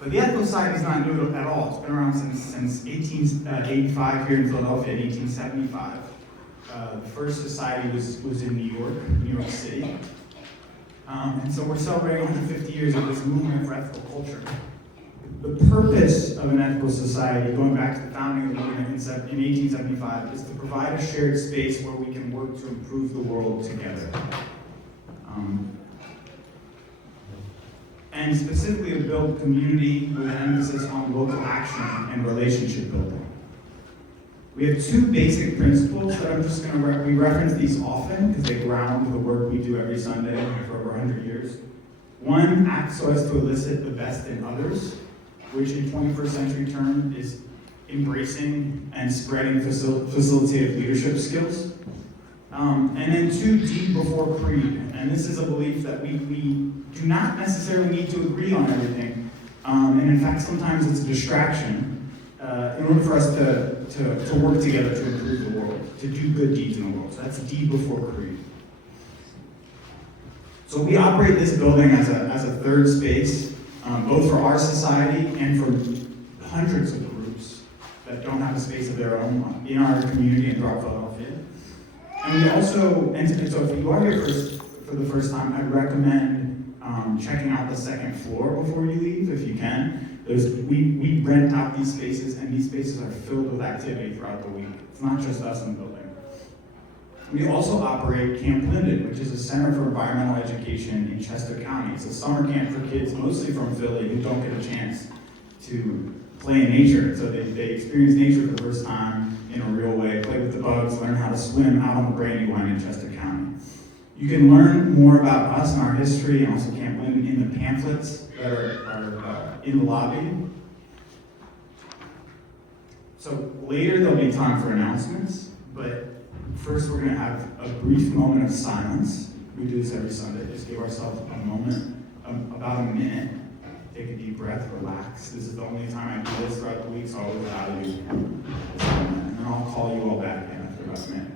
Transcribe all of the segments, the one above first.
But the Ethical Society is not new at all. It's been around since 1885 here in Philadelphia in 1875. The first society was in New York City. And so we're celebrating 150 years of this movement for ethical culture. The purpose of an ethical society, going back to the founding of the movement in 1875, is to provide a shared space where we can work to improve the world together. And specifically to build community with an emphasis on local action and relationship building. We have two basic principles that I'm just going to we reference these often because they ground the work we do every Sunday for over 100 years. One, act so as to elicit the best in others, which in 21st century term is embracing and spreading facilitative leadership skills. And then two, deed before creed. And this is a belief that we do not necessarily need to agree on everything. And in fact, sometimes it's a distraction in order for us to work together to improve the world, to do good deeds in the world. So that's deed before creed. So we operate this building as a third space, both for our society and for hundreds of groups that don't have a space of their own in our community and throughout Philadelphia. And we also, and so if you are here for the first time, I'd recommend checking out the second floor before you leave, if you can. We rent out these spaces, and these spaces are filled with activity throughout the week. It's not just us in the building. We also operate Camp Linden, which is a center for environmental education in Chester County. It's a summer camp for kids, mostly from Philly, who don't get a chance to play in nature. So they experience nature for the first time in a real way, play with the bugs, learn how to swim out on the Brandywine in Chester County. You can learn more about us and our history and also Camp Linden in the pamphlets that are in the lobby. So later there'll be time for announcements, but first we're going to have a brief moment of silence. We do this every Sunday. Just give ourselves a moment, about a minute. Take a deep breath, relax. This is the only time I do this throughout the week, so I'll allow you. And then I'll call you all back in after about a minute.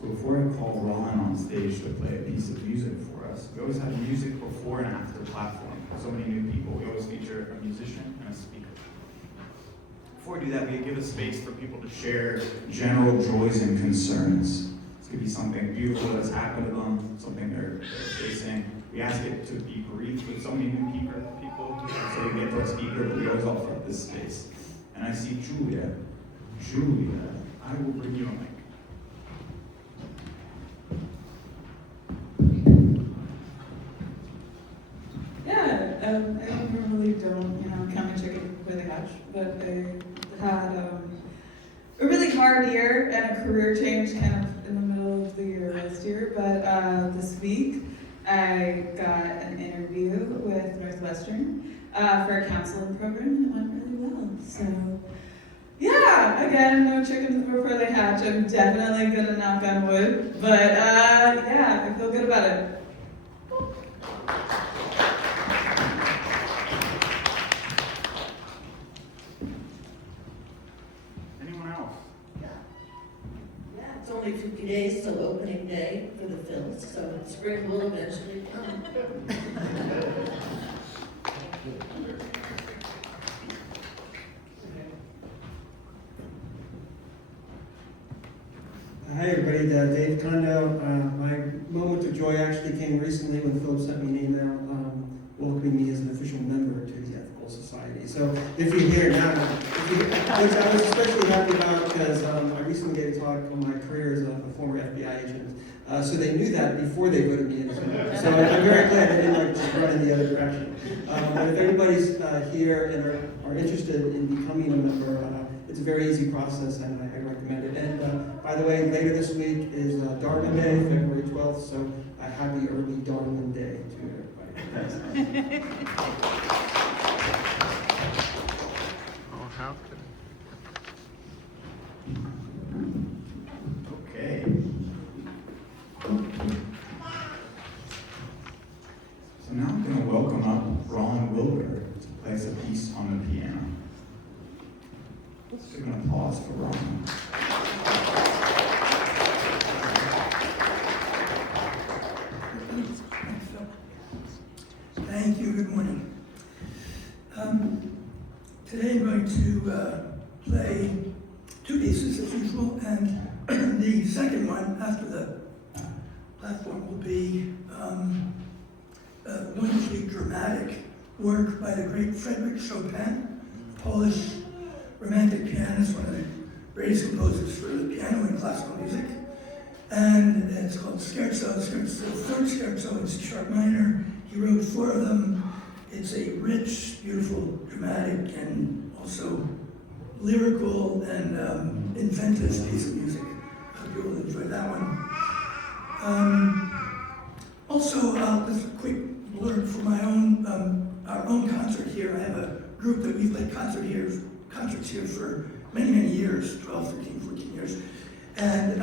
Before I call Ron on stage to play a piece of music for us, we always have music before and after platform. So many new people, we always feature a musician and a speaker. Before we do that, we give a space for people to share general joys and concerns. This could be something beautiful that's happened to them, something they're facing. We ask it to be brief with so many new people, so we get to our speaker, but we always offer up this space. And I see Julia. Julia, I will bring you a mic. I normally don't, count my chicken before they hatch, but I had a really hard year and a career change kind of in the middle of the year last year, but this week I got an interview with Northwestern for a counseling program, and it went really well. So, yeah, again, no chickens before they hatch. I'm definitely gonna knock on wood, but yeah, I feel good about it. Anyone else? Yeah, it's only 50 days till opening day for the Phils, so spring will eventually come. Hi everybody, Dave Kondo. My moment of joy actually came recently when Philip sent me an email welcoming me as an official member to the Ethical Society. So if you're here now, which I was especially happy about because I recently gave a talk on my career as a former FBI agent. So they knew that before they voted me in as a member. So I'm very glad they didn't just run in the other direction. But if anybody's here and are interested in becoming a member, it's a very easy process and I recommend it. And by the way, later this week is Darwin Day, February 12th, so a happy early Darwin Day to everybody. Oh, how could Okay. So now I'm going to welcome up Ron Wilbur to play us a piece on the piano. Let's give an applause for Ron. Thank you. Good morning. Today I'm going to play two pieces as usual, and the second one after the platform will be a wonderfully dramatic work by the great Frédéric Chopin, Polish romantic pianist, one of the greatest composers for the piano in classical music. And it's called Scherzo, third Scherzo in C-sharp minor. He wrote 4 of them. It's a rich, beautiful, dramatic, and also lyrical and inventive piece of music. I hope you will enjoy that one. Also, just a quick blurb for my own, our own concert here. I have a group that we've played concerts here for many, many years, 12, 13, 14 years. And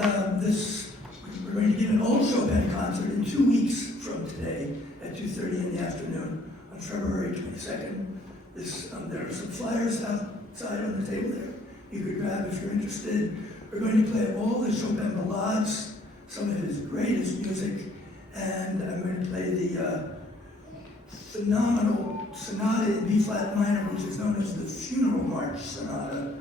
we're going to give an old Chopin concert in 2 weeks from today at 2:30 in the afternoon on February 22nd. There are some flyers outside on the table there you could grab if you're interested. We're going to play all the Chopin ballades, some of his greatest music, and I'm going to play the phenomenal sonata in B-flat minor, which is known as the Funeral March Sonata,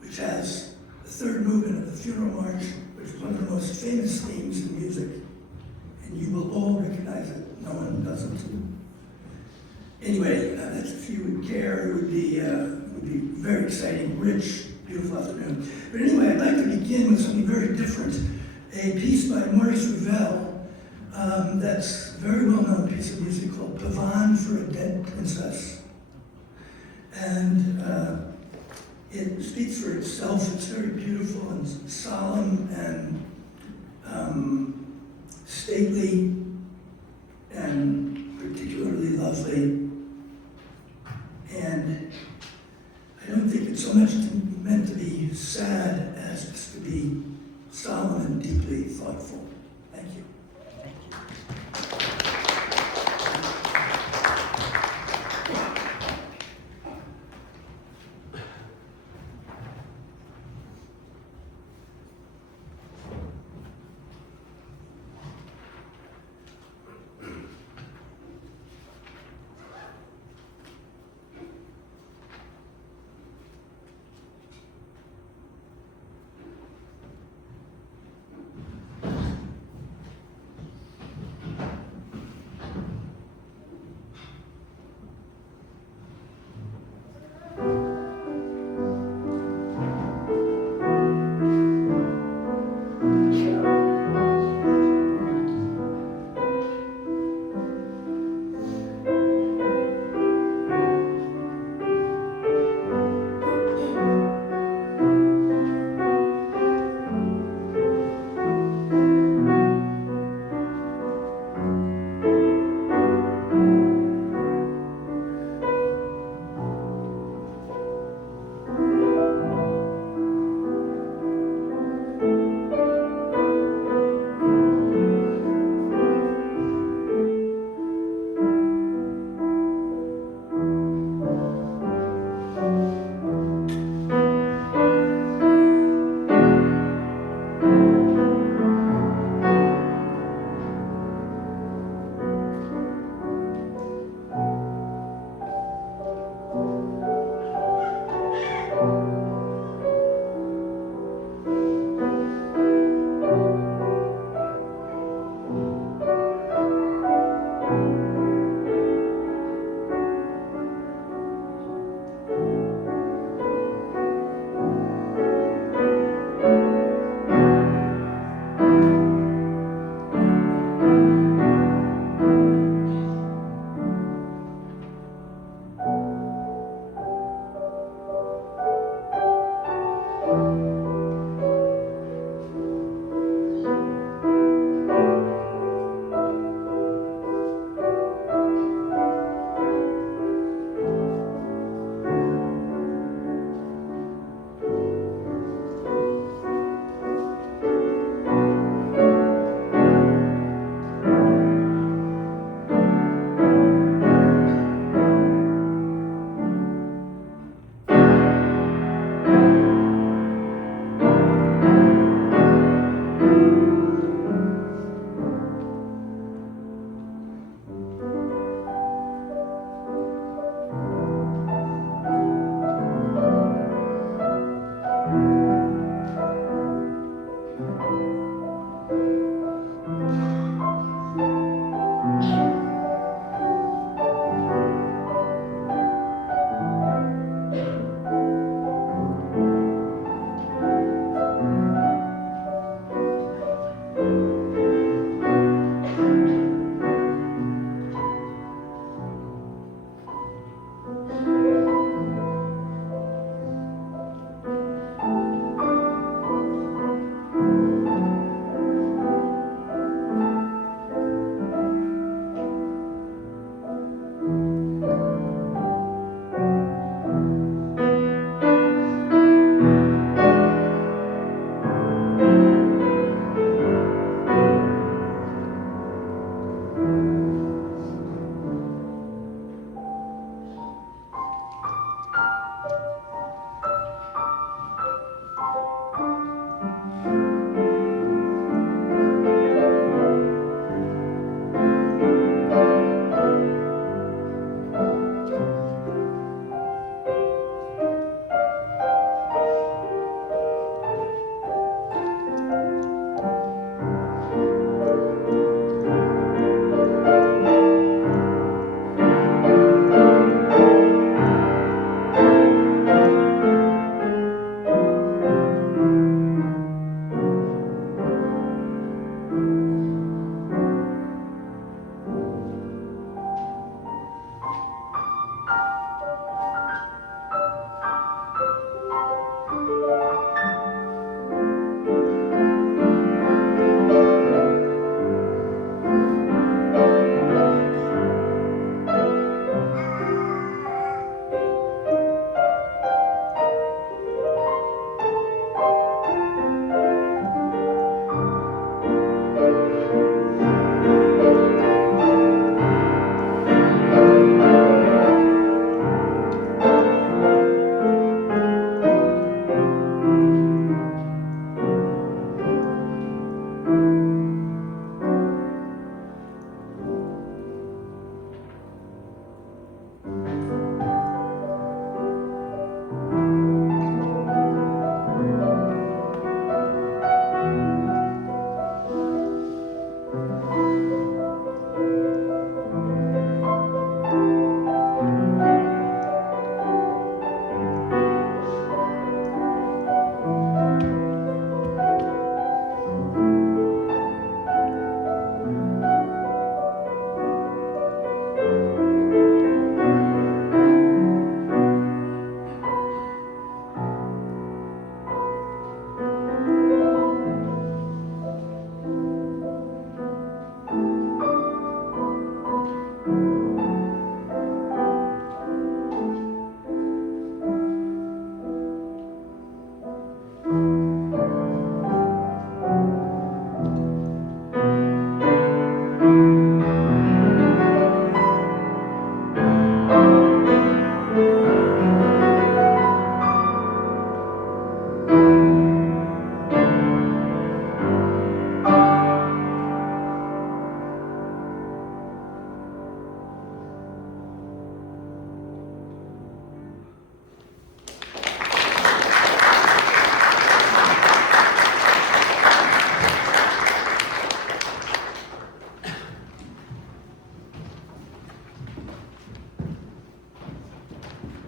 which has the third movement of the Funeral March, which is one of the most famous themes in music. And you will all recognize it. No one doesn't. Anyway, that's if you would care. It would be very exciting, rich, beautiful afternoon. But anyway, I'd like to begin with something very different. A piece by Maurice Ravel that's a very well-known piece of music called Pavane for a Dead Princess. And it speaks for itself. It's very beautiful and solemn and stately and particularly lovely. And I don't think it's so much meant to be sad as it's to be solemn and deeply thoughtful. Thank you.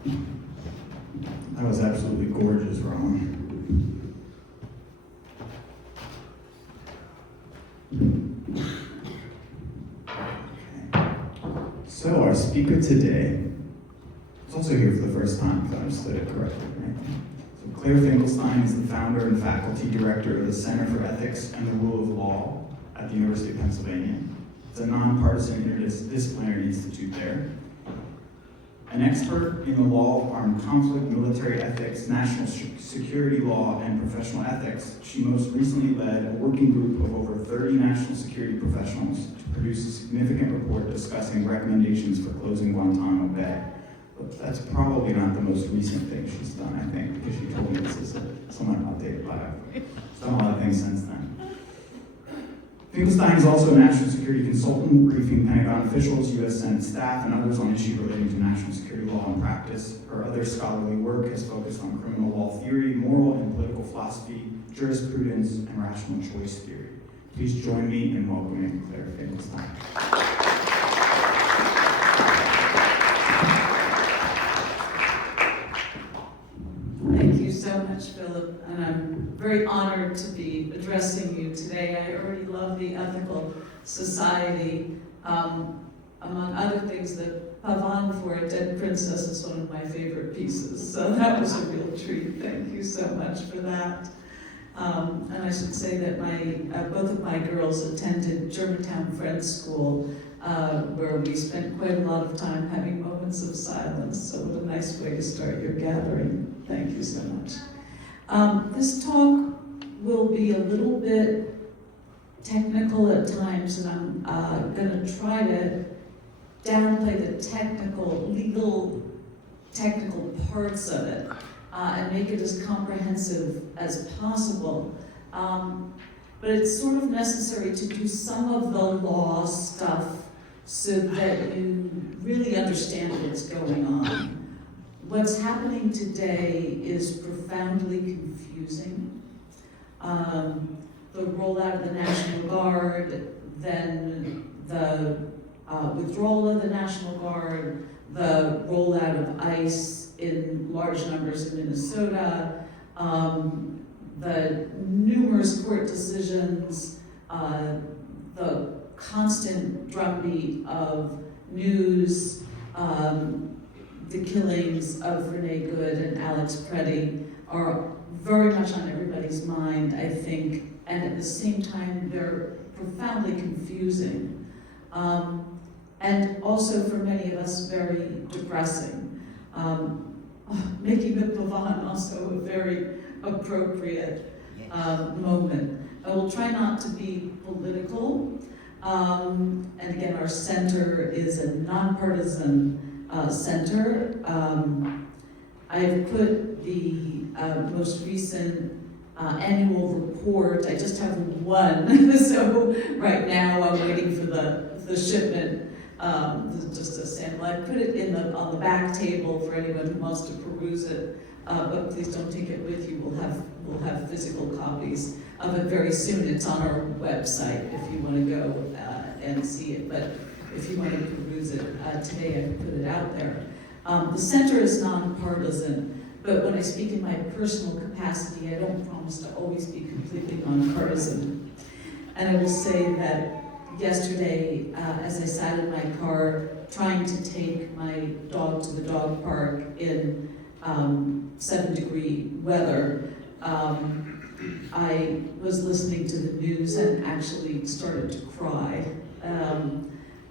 That was absolutely gorgeous, Ron. So our speaker today is also here for the first time, if I understood it correctly, right? So Claire Finkelstein is the founder and faculty director of the Center for Ethics and the Rule of Law at the University of Pennsylvania. It's a nonpartisan interdisciplinary institute there. An expert in the law of armed conflict, military ethics, national security law, and professional ethics, she most recently led a working group of over 30 national security professionals to produce a significant report discussing recommendations for closing Guantanamo Bay. But that's probably not the most recent thing she's done, I think, because she told me this is a somewhat updated bio. She's done a lot of things since then. Finkelstein is also a national security consultant, briefing Pentagon officials, U.S. Senate staff, and others on issues relating to national security law and practice. Her other scholarly work has focused on criminal law theory, moral and political philosophy, jurisprudence, and rational choice theory. Please join me in welcoming Claire Finkelstein. Thank you so much, Philip, and I'm very honored to be addressing you today. I already love the Ethical Society. Among other things, the Pavan for a Dead Princess is one of my favorite pieces, so that was a real treat. Thank you so much for that. And I should say that both of my girls attended Germantown Friends School, where we spent quite a lot of time having moments of silence, so what a nice way to start your gathering. Thank you so much. This talk will be a little bit technical at times, and I'm going to try to downplay the legal technical parts of it, and make it as comprehensive as possible. But it's sort of necessary to do some of the law stuff so that you really understand what's going on. What's happening today is profoundly confusing. The rollout of the National Guard, then the withdrawal of the National Guard, the rollout of ICE in large numbers in Minnesota, the numerous court decisions, the constant drumbeat of news, the killings of Renee Good and Alex Preddy are very much on everybody's mind, I think, and at the same time, they're profoundly confusing. And also for many of us, very depressing. Making the Pavan also a very appropriate moment. I will try not to be political. And again, our center is a nonpartisan center. I've put the most recent annual report. I just have one, so right now I'm waiting for the shipment. Just a sample. I put it on the back table for anyone who wants to peruse it. But please don't take it with you. We'll have physical copies of it very soon. It's on our website if you want to go and see it. But if you want to peruse it today, I can put it out there. The center is nonpartisan, but when I speak in my personal capacity, I don't promise to always be completely nonpartisan. And I will say that yesterday, as I sat in my car trying to take my dog to the dog park in 7-degree weather, I was listening to the news and actually started to cry.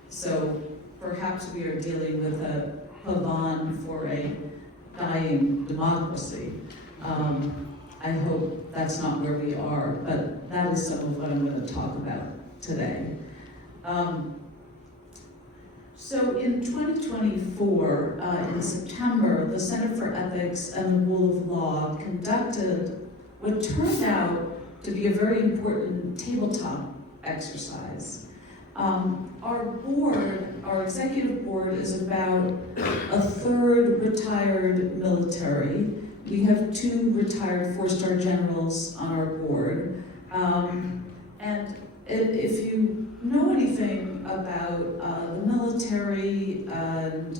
So perhaps we are dealing with a Pavan for a dying democracy. I hope that's not where we are, but that is some of what I'm going to talk about today. So in 2024, in September, the Center for Ethics and the Rule of Law conducted what turned out to be a very important tabletop exercise. Our executive board is about a third retired military. We have 2 retired 4-star generals on our board. And if you know anything about the military and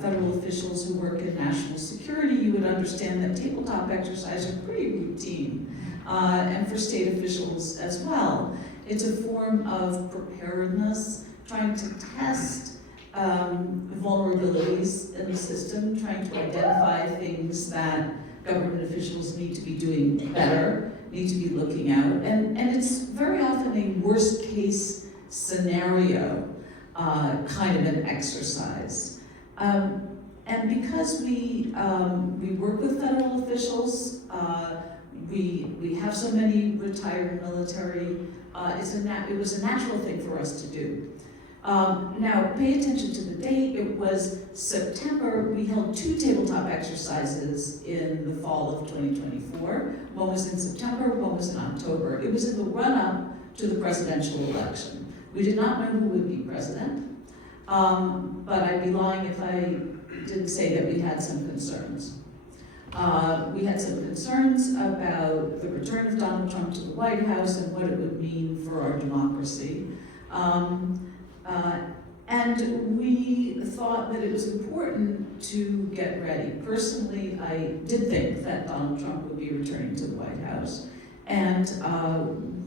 federal officials who work in national security, you would understand that tabletop exercise are pretty routine, and for state officials as well. It's a form of preparedness, trying to test vulnerabilities in the system, trying to identify things that government officials need to be doing better, need to be looking out, and it's very often a worst case scenario kind of an exercise. And because we work with federal officials, we have so many retired military, it was a natural thing for us to do. Now, pay attention to the date. It was September. We held 2 tabletop exercises in the fall of 2024. One was in September, one was in October. It was in the run-up to the presidential election. We did not know who would be president, but I'd be lying if I didn't say that we had some concerns. We had some concerns about the return of Donald Trump to the White House and what it would mean for our democracy. And we thought that it was important to get ready. Personally, I did think that Donald Trump would be returning to the White House. And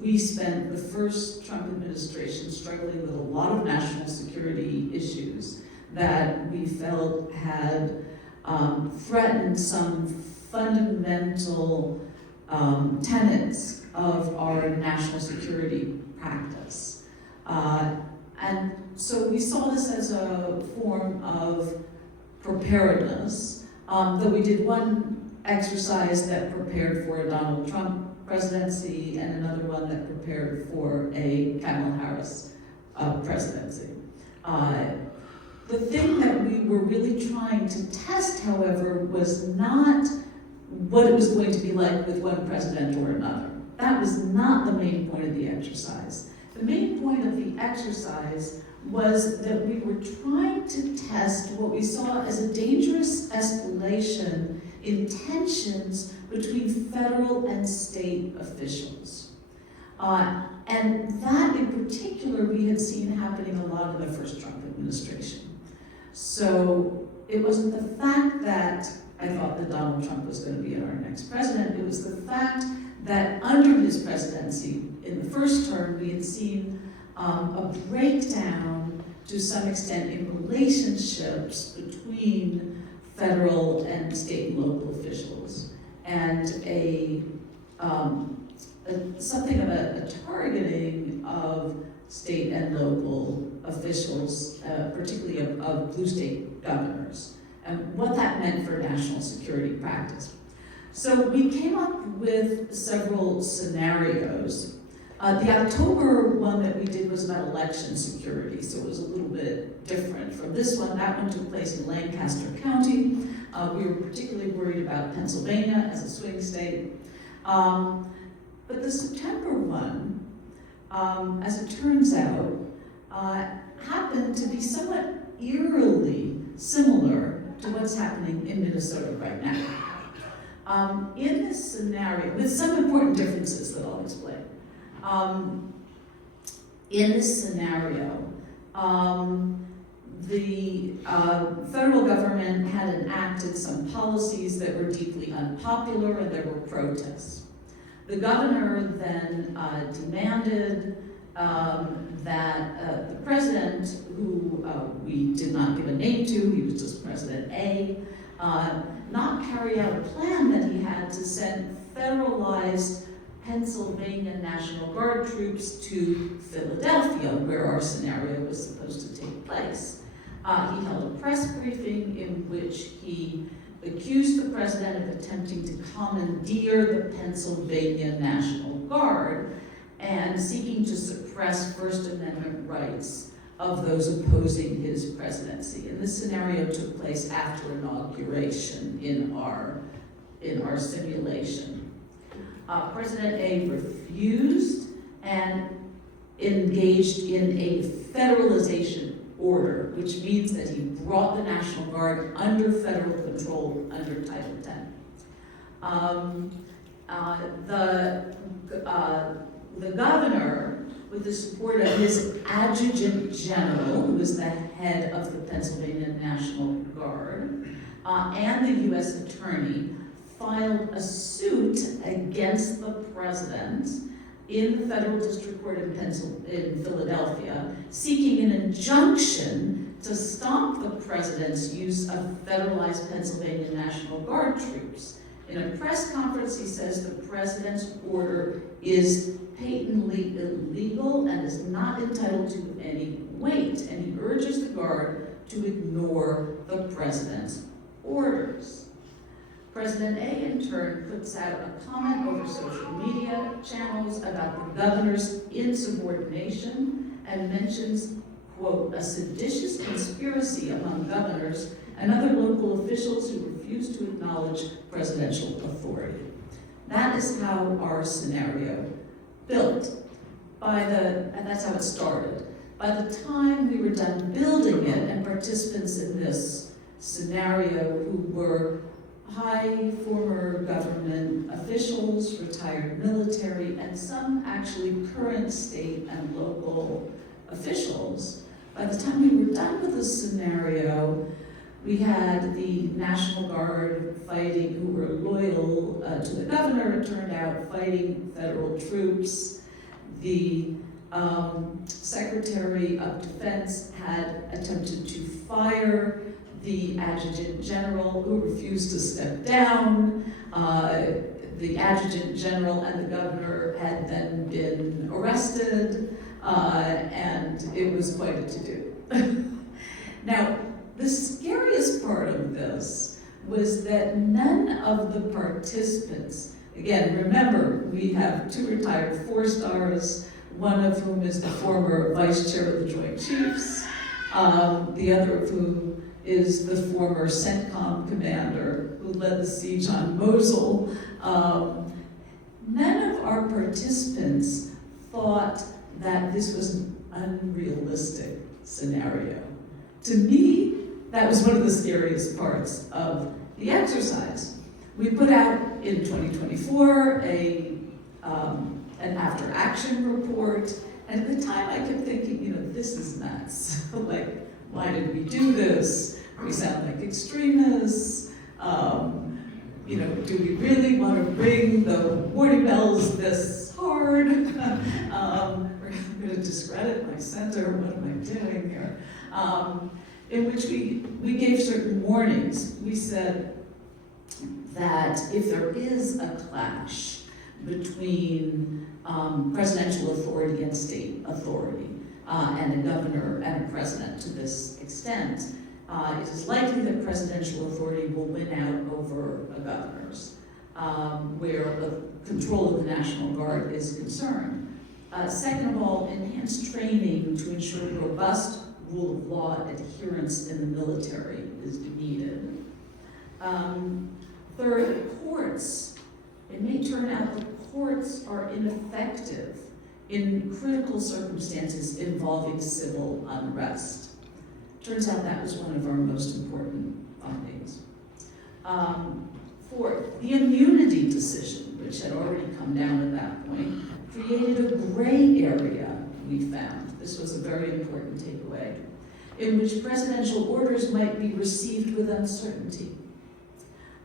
we spent the first Trump administration struggling with a lot of national security issues that we felt had threatened some fundamental tenets of our national security practice. And so we saw this as a form of preparedness, though we did one exercise that prepared for a Donald Trump presidency and another one that prepared for a Kamala Harris presidency. The thing that we were really trying to test, however, was not what it was going to be like with one president or another. That was not the main point of the exercise. The main point of the exercise was that we were trying to test what we saw as a dangerous escalation in tensions between federal and state officials. And that in particular we had seen happening a lot in the first Trump administration. So it wasn't the fact that I thought that Donald Trump was going to be our next president, it was the fact that under his presidency, in the first term, we had seen a breakdown to some extent in relationships between federal and state and local officials, and something of a targeting of state and local officials, particularly of blue state governors, and what that meant for national security practice. So we came up with several scenarios. The October one that we did was about election security, so it was a little bit different from this one. That one took place in Lancaster County. We were particularly worried about Pennsylvania as a swing state. But the September one, as it turns out, happened to be somewhat eerily similar to what's happening in Minnesota right now. In this scenario, with some important differences that I'll explain. In this scenario, the federal government had enacted some policies that were deeply unpopular, and there were protests. The governor then demanded that the president, who we did not give a name to, he was just President A, not carry out a plan that he had to send federalized Pennsylvania National Guard troops to Philadelphia, where our scenario was supposed to take place. He held a press briefing in which he accused the president of attempting to commandeer the Pennsylvania National Guard and seeking to suppress First Amendment rights of those opposing his presidency. And this scenario took place after inauguration in our simulation. President A refused and engaged in a federalization order, which means that he brought the National Guard under federal control under Title X. The governor with the support of his adjutant general, who is the head of the Pennsylvania National Guard, and the U.S. attorney, filed a suit against the president in the federal district court in Philadelphia, seeking an injunction to stop the president's use of federalized Pennsylvania National Guard troops. In a press conference, he says the president's order is patently illegal and is not entitled to any weight, and he urges the Guard to ignore the president's orders. President A, in turn, puts out a comment over social media channels about the governor's insubordination and mentions, quote, a seditious conspiracy among governors and other local officials who refuse to acknowledge presidential authority. That is how our scenario built. And that's how it started. By the time we were done building it, and participants in this scenario who were high former government officials, retired military, and some actually current state and local officials, by the time we were done with the scenario, we had the National Guard fighting, who were loyal to the governor, it turned out, fighting federal troops. The Secretary of Defense had attempted to fire the Adjutant General, who refused to step down. The Adjutant General and the governor had then been arrested, and it was quite a to-do. Now, the scariest part of this was that none of the participants, again, remember, we have 2 retired 4-stars, one of whom is the former vice chair of the Joint Chiefs, the other of whom is the former CENTCOM commander who led the siege on Mosul. None of our participants thought that this was an unrealistic scenario. To me, that was one of the scariest parts of the exercise. We put out in 2024 an after-action report, and at the time I kept thinking, this is nuts. Like, why did we do this? We sound like extremists. Do we really want to ring the warning bells this hard? I'm going to discredit my center. What am I doing here? In which we gave certain warnings. We said that if there is a clash between presidential authority and state authority, and a governor and a president to this extent, it is likely that presidential authority will win out over a governor's, where the control of the National Guard is concerned. Second of all, enhanced training to ensure robust rule of law adherence in the military is needed. Third, courts. It may turn out the courts are ineffective in critical circumstances involving civil unrest. Turns out that was one of our most important findings. Fourth, the immunity decision, which had already come down at that point, created a gray area, we found. This was a very important takeaway, in which presidential orders might be received with uncertainty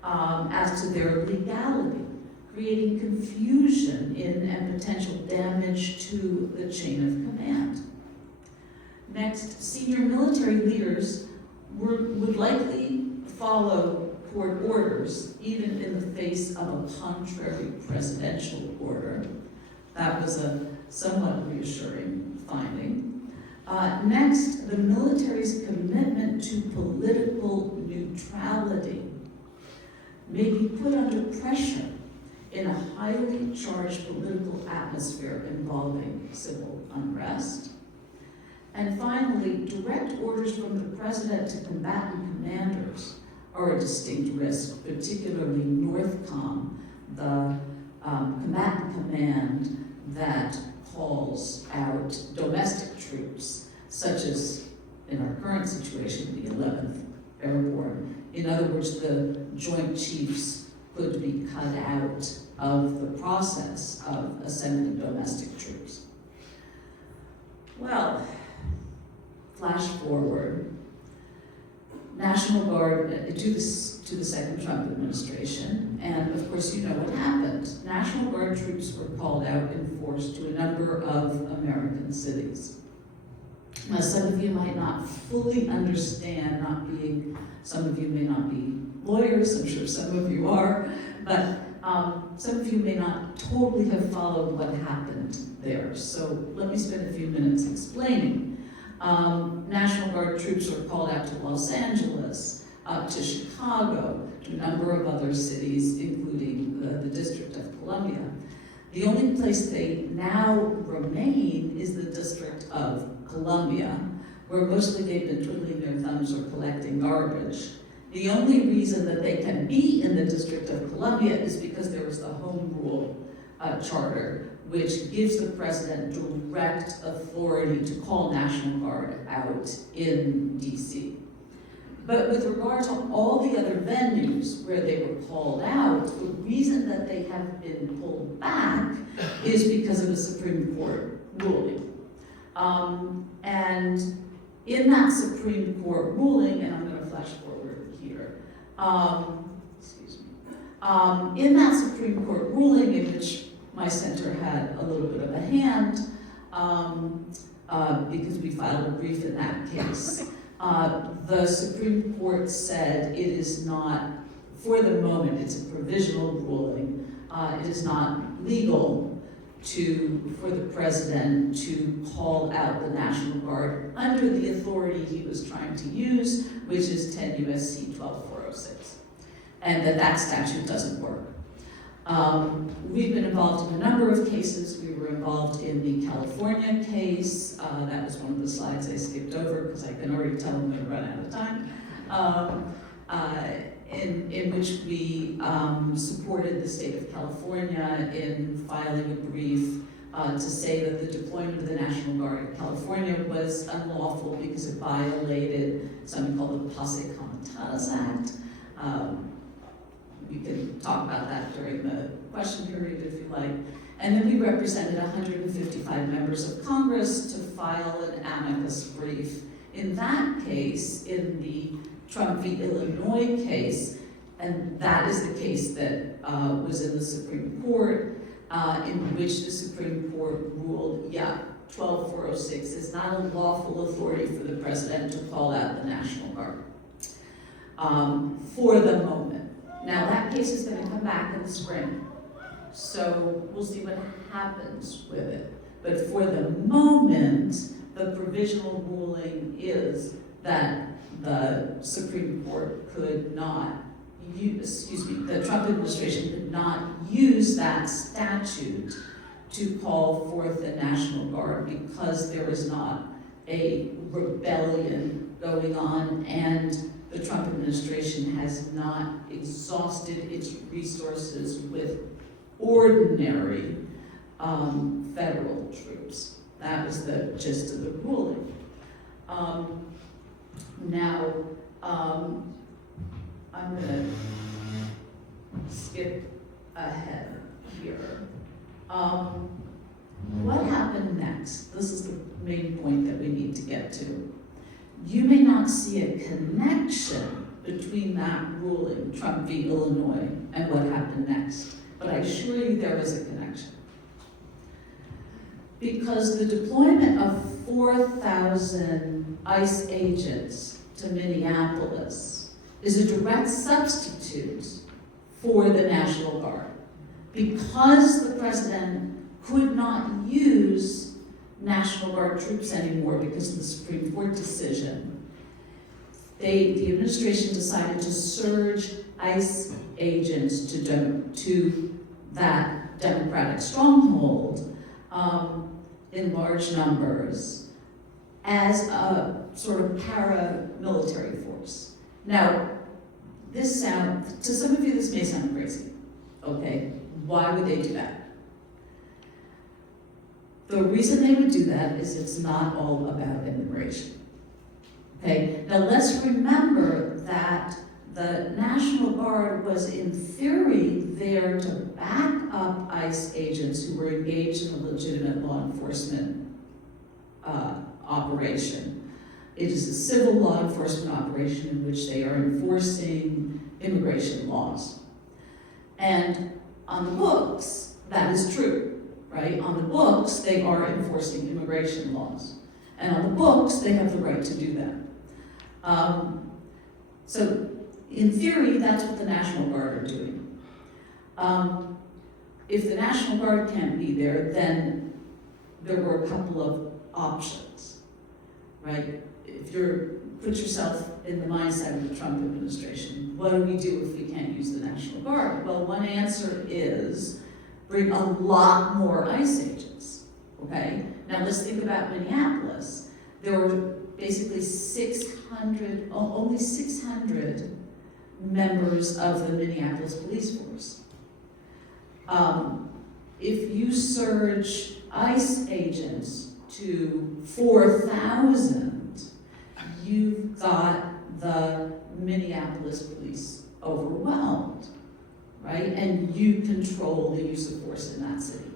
as to their legality, creating confusion in and potential damage to the chain of command. Next, senior military leaders would likely follow court orders, even in the face of a contrary presidential order. That was a somewhat reassuring finding. Next, the military's commitment to political neutrality may be put under pressure in a highly charged political atmosphere involving civil unrest. And finally, direct orders from the president to combatant commanders are a distinct risk, particularly NORTHCOM, the combatant command that calls out domestic troops, such as in our current situation, the 11th Airborne. In other words, the Joint Chiefs could be cut out of the process of assembling domestic troops. Well, flash forward. National Guard to the second Trump administration, and of course you know what happened. National Guard troops were called out in force to a number of American cities. Now some of you might not fully understand, some of you may not be lawyers, I'm sure some of you are, but some of you may not totally have followed what happened there. So let me spend a few minutes explaining. National Guard troops were called out to Los Angeles, to Chicago, to a number of other cities, including the District of Columbia. The only place they now remain is the District of Columbia, where mostly they've been twiddling their thumbs or collecting garbage. The only reason that they can be in the District of Columbia is because there was the Home Rule Charter, which gives the president direct authority to call National Guard out in DC. But with regard to all the other venues where they were called out, the reason that they have been pulled back is because of a Supreme Court ruling. And in that Supreme Court ruling, and I'm going to flash forward here, in that Supreme Court ruling in which my center had a little bit of a hand, because we filed a brief in that case. The Supreme Court said it is not, for the moment, it's a provisional ruling, it is not legal for the president to call out the National Guard under the authority he was trying to use, which is 10 U.S.C. 12406, and that statute doesn't work. We've been involved in a number of cases. We were involved in the California case. That was one of the slides I skipped over because I can already tell I'm going to run out of time. In which we supported the state of California in filing a brief to say that the deployment of the National Guard in California was unlawful because it violated something called the Posse Comitatus Act. We can talk about that during the question period if you like. And then we represented 155 members of Congress to file an amicus brief. In that case, in the Trump v. Illinois case, and that is the case that was in the Supreme Court, in which the Supreme Court ruled, 12406 is not a lawful authority for the president to call out the National Guard for the moment. Now that case is going to come back in the spring, so we'll see what happens with it. But for the moment, the provisional ruling is that the Supreme Court could not the Trump administration could not use that statute to call forth the National Guard because there is not a rebellion going on and the Trump administration has not exhausted its resources with ordinary federal troops. That was the gist of the ruling. Now, I'm going to skip ahead here. What happened next? This is the main point that we need to get to. You may not see a connection between that ruling, Trump v. Illinois, and what happened next, but I assure you there is a connection. Because the deployment of 4,000 ICE agents to Minneapolis is a direct substitute for the National Guard. Because the president could not use National Guard troops anymore because of the Supreme Court decision, the administration decided to surge ICE agents to that Democratic stronghold in large numbers as a sort of paramilitary force. Now, to some of you this may sound crazy, okay? Why would they do that? The reason they would do that is it's not all about immigration. Okay, now let's remember that the National Guard was in theory there to back up ICE agents who were engaged in a legitimate law enforcement operation. It is a civil law enforcement operation in which they are enforcing immigration laws. And on the books, that is true, right? On the books, they are enforcing immigration laws. And on the books, they have the right to do that. So in theory, that's what the National Guard are doing. If the National Guard can't be there, then there were a couple of options, right? If put yourself in the mindset of the Trump administration, what do we do if we can't use the National Guard? Well, one answer is bring a lot more ICE agents, okay? Now let's think about Minneapolis. There were basically only 600 members of the Minneapolis police force. If you surge ICE agents to 4,000, you've got the Minneapolis police overwhelmed, right? And you control the use of force in that city.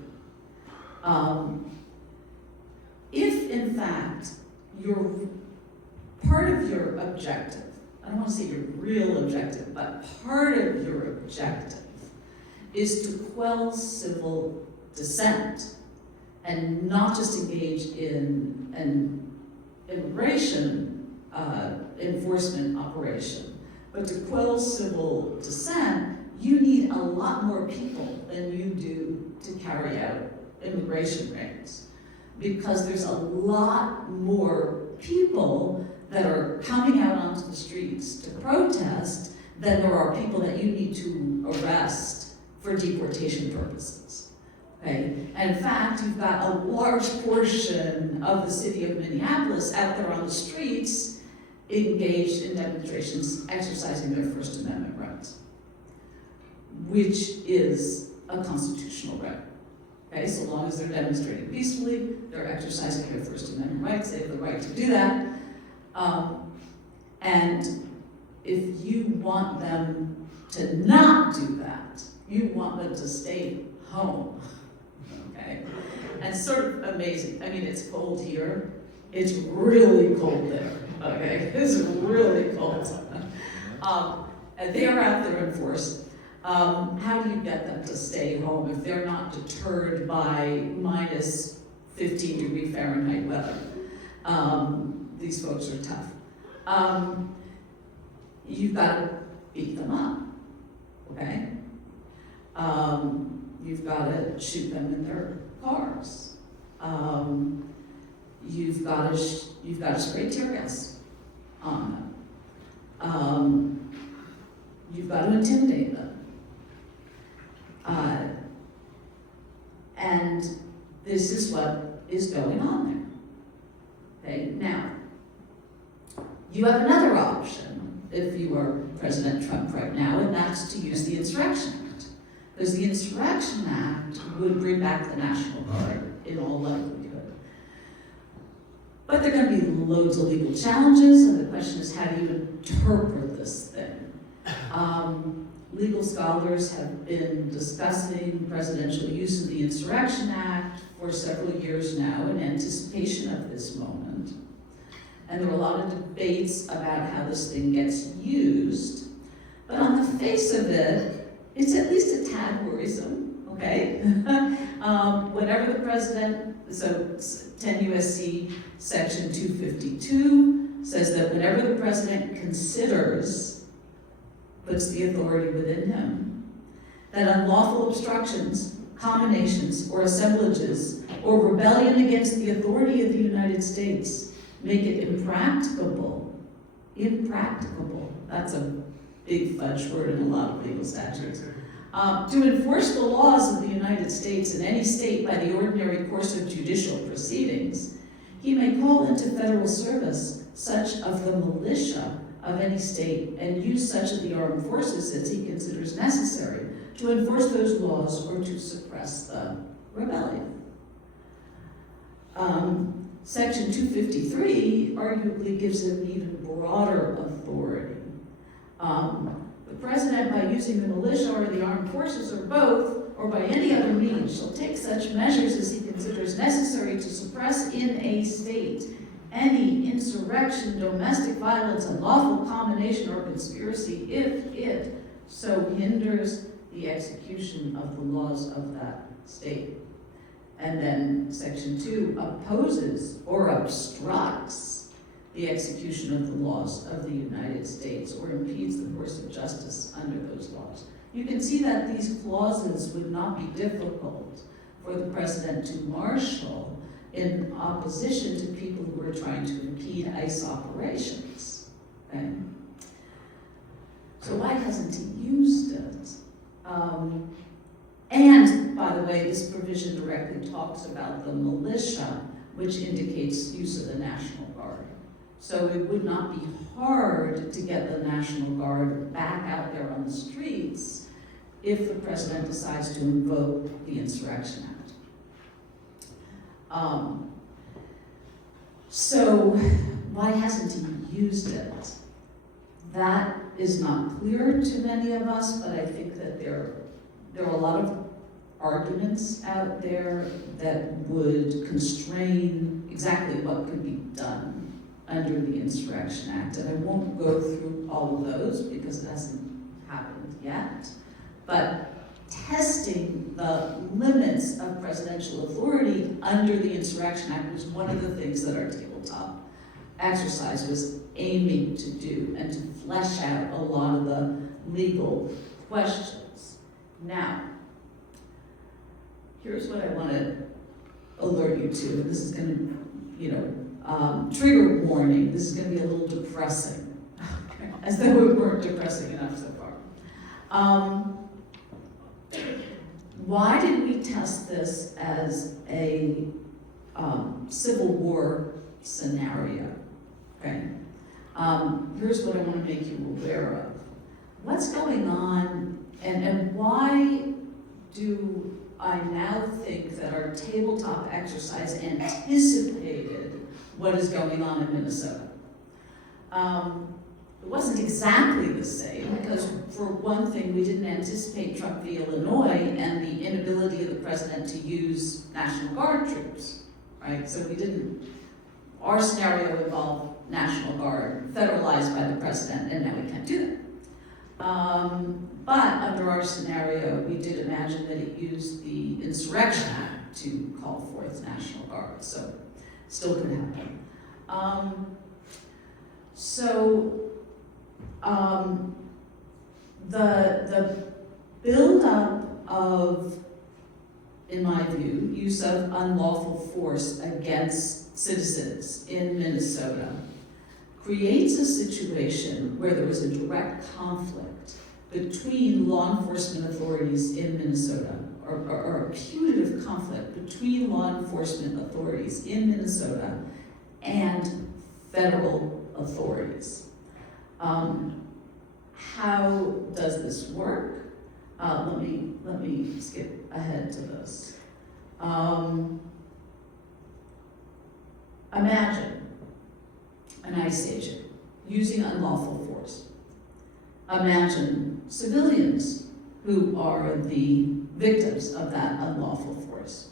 If, in fact, part of your objective, I don't want to say your real objective, but part of your objective is to quell civil dissent and not just engage in an immigration enforcement operation, but to quell civil dissent, you need a lot more people than you do to carry out immigration raids, because there's a lot more people that are coming out onto the streets to protest than there are people that you need to arrest for deportation purposes, okay? And in fact, you've got a large portion of the city of Minneapolis out there on the streets engaged in demonstrations exercising their First Amendment rights, which is a constitutional right. Okay, so long as they're demonstrating peacefully, they're exercising their First Amendment rights, they have the right to do that. And if you want them to not do that, you want them to stay home, okay? And sort of amazing, I mean, it's cold here, it's really cold there, okay? It's really cold. And they are out there in force. How do you get them to stay home if they're not deterred by minus 15-degree Fahrenheit weather? These folks are tough. You've got to beat them up, okay? You've got to shoot them in their cars. You've got to spray tear gas on them. You've got to intimidate them. And this is what is going on there. Okay, now, you have another option if you are President Trump right now, and that's to use the Insurrection Act. Because the Insurrection Act would bring back the National Guard in all likelihood. But there are going to be loads of legal challenges, and the question is, how do you interpret this thing? Legal scholars have been discussing presidential use of the Insurrection Act for several years now in anticipation of this moment. And there are a lot of debates about how this thing gets used. But on the face of it, it's at least a tad worrisome, okay? Whenever the president, so 10 U.S.C. section 252 says that whenever the president puts the authority within him, that unlawful obstructions, combinations, or assemblages, or rebellion against the authority of the United States make it impracticable, that's a big fudge word in a lot of legal statutes, to enforce the laws of the United States in any state by the ordinary course of judicial proceedings, he may call into federal service such of the militia of any state and use such of the armed forces as he considers necessary to enforce those laws or to suppress the rebellion. Section 253 arguably gives him even broader authority. The president, by using the militia or the armed forces or both, or by any other means shall take such measures as he considers necessary to suppress in a state any insurrection, domestic violence, unlawful combination, or conspiracy, if it so hinders the execution of the laws of that state. And then section 2, opposes or obstructs the execution of the laws of the United States or impedes the course of justice under those laws. You can see that these clauses would not be difficult for the president to marshal in opposition to people who are trying to impede ICE operations. Okay? So why hasn't he used it? And, by the way, this provision directly talks about the militia, which indicates use of the National Guard. So it would not be hard to get the National Guard back out there on the streets if the president decides to invoke the Insurrection Act. So why hasn't he used it? That is not clear to many of us, but I think that there are a lot of arguments out there that would constrain exactly what could be done under the Insurrection Act. And I won't go through all of those because it hasn't happened yet. But testing the limits of presidential authority under the Insurrection Act was one of the things that our tabletop exercise was aiming to do and to flesh out a lot of the legal questions. Now, here's what I want to alert you to. This is going to, trigger warning. This is going to be a little depressing, as though it weren't depressing enough so far. Why did we test this as a Civil War scenario? Okay. Here's what I want to make you aware of. What's going on, and why do I now think that our tabletop exercise anticipated what is going on in Minnesota? It wasn't exactly the same, because for one thing, we didn't anticipate Trump v. Illinois and the inability of the president to use National Guard troops, right? So we didn't, our scenario involved National Guard federalized by the president, and now we can't do that. But under our scenario, we did imagine that it used the Insurrection Act to call forth National Guard, so still could happen. The buildup of, in my view, use of unlawful force against citizens in Minnesota creates a situation where there was a direct conflict between law enforcement authorities in Minnesota, or a putative conflict between law enforcement authorities in Minnesota and federal authorities. How does this work? Let me skip ahead to this. Imagine an ICE agent using unlawful force. Imagine civilians who are the victims of that unlawful force.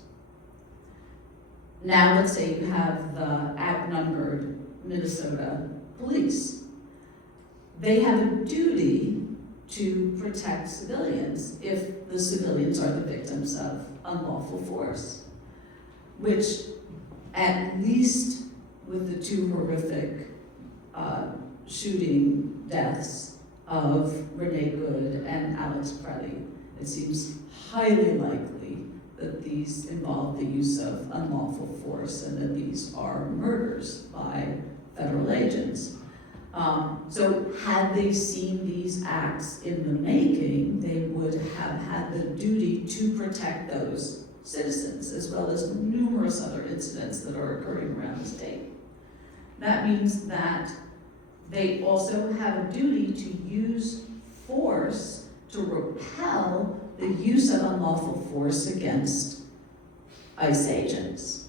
Now let's say you have the outnumbered Minnesota police. They have a duty to protect civilians if the civilians are the victims of unlawful force, which, at least with the two horrific shooting deaths of Renee Good and Alex Crelly, it seems highly likely that these involve the use of unlawful force and that these are murders by federal agents. So had they seen these acts in the making, they would have had the duty to protect those citizens, as well as numerous other incidents that are occurring around the state. That means that they also have a duty to use force to repel the use of unlawful force against ICE agents,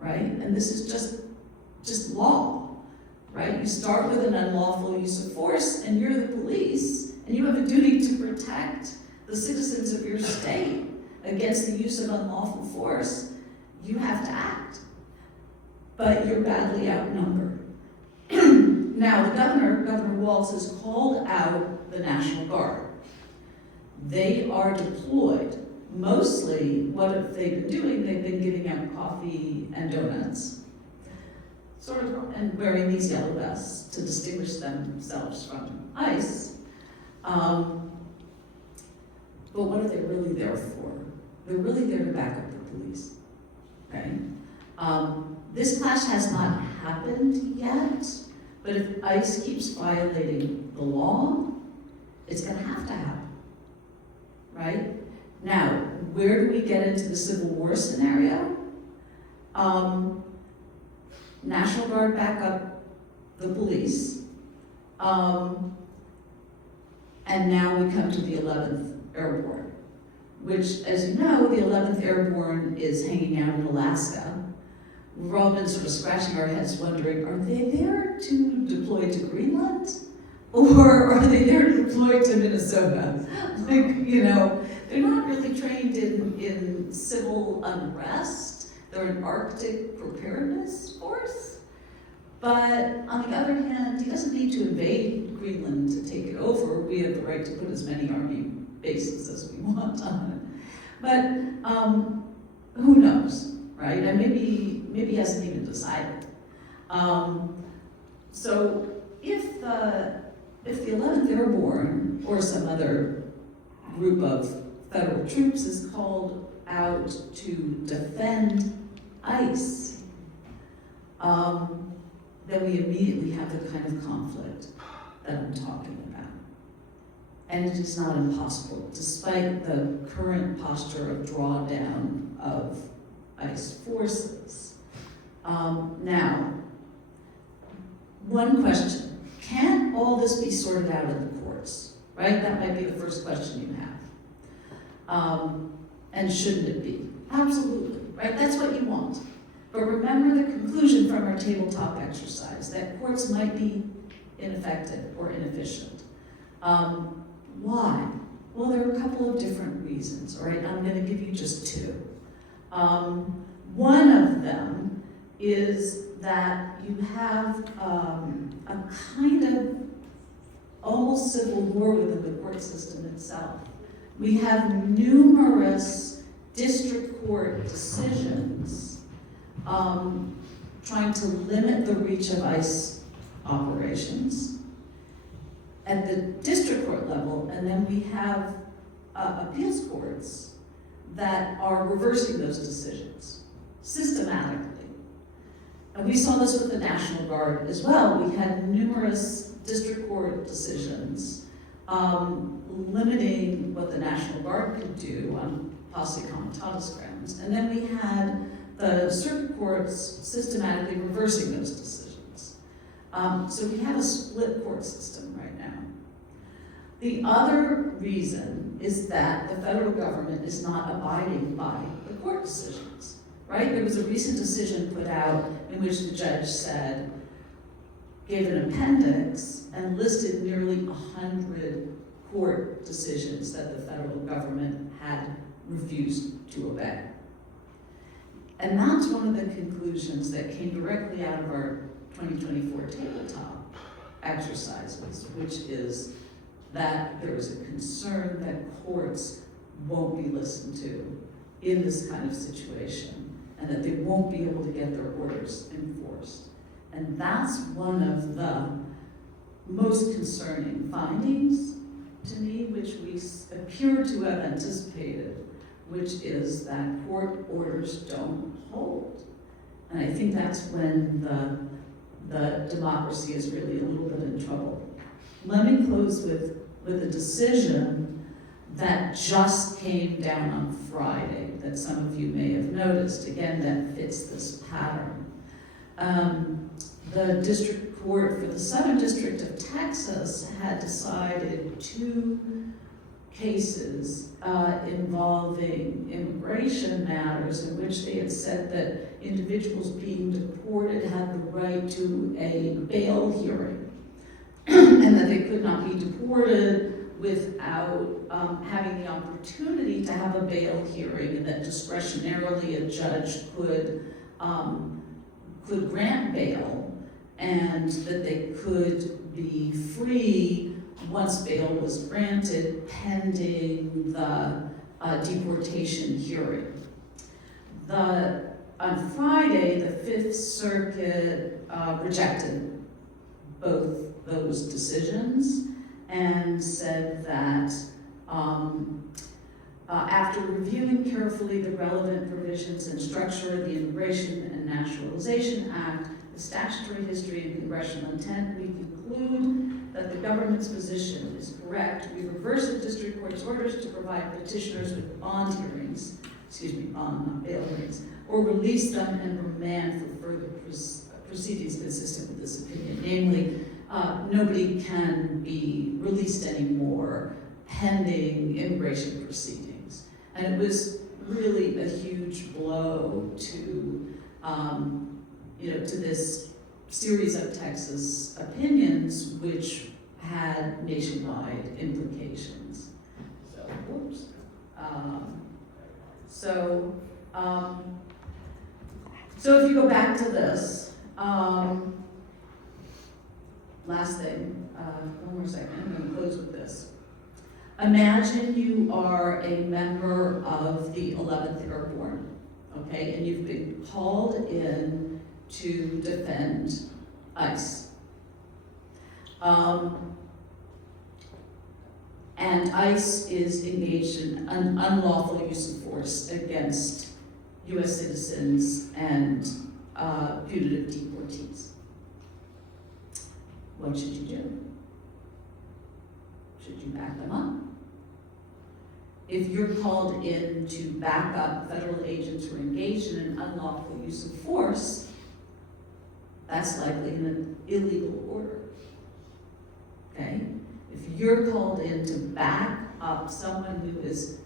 right? And this is just law, right? You start with an unlawful use of force, and you're the police, and you have a duty to protect the citizens of your state against the use of unlawful force, you have to act. But you're badly outnumbered. Now, the Governor Walz, has called out the National Guard. They are deployed. Mostly, what have they been doing? They've been giving out coffee and donuts, sort of, and wearing these yellow vests to distinguish themselves from ICE. But what are they really there for? They're really there to back up the police, okay? This clash has not happened yet, but if ICE keeps violating the law, it's gonna have to happen, right? Now, where do we get into the Civil War scenario? National Guard back up the police, and now we come to the 11th Airborne, which, as you know, the 11th Airborne is hanging out in Alaska. We've all been sort of scratching our heads wondering, are they there to deploy to Greenland? Or are they there to deploy to Minnesota? Like, you know, they're not really trained in civil unrest. They're an Arctic preparedness force. But on the other hand, he doesn't need to invade Greenland to take it over. We have the right to put as many army bases as we want on it. But who knows, right? And maybe he hasn't even decided. So if the 11th Airborne or some other group of federal troops is called out to defend ICE, then we immediately have the kind of conflict that I'm talking about. And it is not impossible, despite the current posture of drawdown of ICE forces. Now, one question. Can all this be sorted out in the courts? Right? That might be the first question you have. And shouldn't it be? Absolutely, right? That's what you want. But remember the conclusion from our tabletop exercise, that courts might be ineffective or inefficient. Why? Well, there are a couple of different reasons, all right? I'm gonna give you just two. One of them is that you have a kind of almost civil war within the court system itself. We have numerous district court decisions trying to limit the reach of ICE operations at the district court level, and then we have appeals courts that are reversing those decisions systematically. And we saw this with the National Guard as well. We had numerous district court decisions limiting what the National Guard could do on posse comitatus grounds. And then we had the circuit courts systematically reversing those decisions. So we have a split court system right now. The other reason is that the federal government is not abiding by the court decisions, right? There was a recent decision put out in which the judge said, gave an appendix and listed nearly 100 court decisions that the federal government had refused to obey. And that's one of the conclusions that came directly out of our 2024 tabletop exercises, which is that there is a concern that courts won't be listened to in this kind of situation, and that they won't be able to get their orders enforced. And that's one of the most concerning findings to me, which we appear to have anticipated, which is that court orders don't hold. And I think that's when the democracy is really a little bit in trouble. Let me close with a decision that just came down on Friday that some of you may have noticed, again, that fits this pattern. The district court for the Southern District of Texas had decided 2 cases involving immigration matters in which they had said that individuals being deported had the right to a bail hearing and that they could not be deported without having the opportunity to have a bail hearing, and that discretionarily a judge could grant bail, and that they could be free once bail was granted pending the deportation hearing. On Friday, the Fifth Circuit rejected both those decisions and said that after reviewing carefully the relevant provisions and structure of the Immigration and Naturalization Act, the statutory history and congressional intent, we conclude that the government's position is correct. We reverse the district court's orders to provide petitioners with bond hearings, bond bail hearings, or release them and remand for further proceedings consistent with this opinion. Namely, nobody can be released anymore pending immigration proceedings. And it was really a huge blow to, to this series of Texas opinions, which had nationwide implications. So, whoops. So if you go back to this, last thing, one more second, I'm going to close with this. Imagine you are a member of the 11th Airborne, okay, and you've been called in to defend ICE. And ICE is engaged in an unlawful use of force against U.S. citizens and putative deportees. What should you do? Should you back them up? If you're called in to back up federal agents who are engaged in an unlawful use of force, that's likely an illegal order. Okay? If you're called in to back up someone who is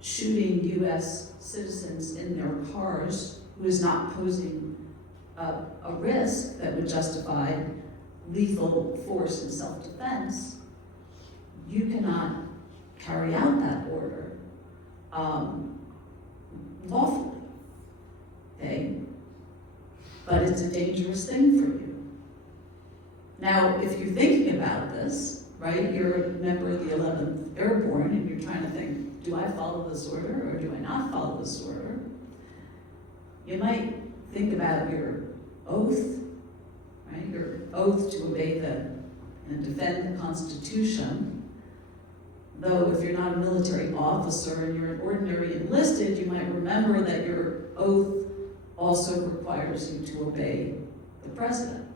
shooting U.S. citizens in their cars, who is not posing a risk that would justify lethal force in self-defense, you cannot carry out that order lawfully, okay? But it's a dangerous thing for you. Now, if you're thinking about this, right, you're a member of the 11th Airborne and you're trying to think, do I follow this order or do I not follow this order? You might think about your oath, right? Your oath to obey and defend the Constitution. Though if you're not a military officer and you're an ordinary enlisted, you might remember that your oath also requires you to obey the president.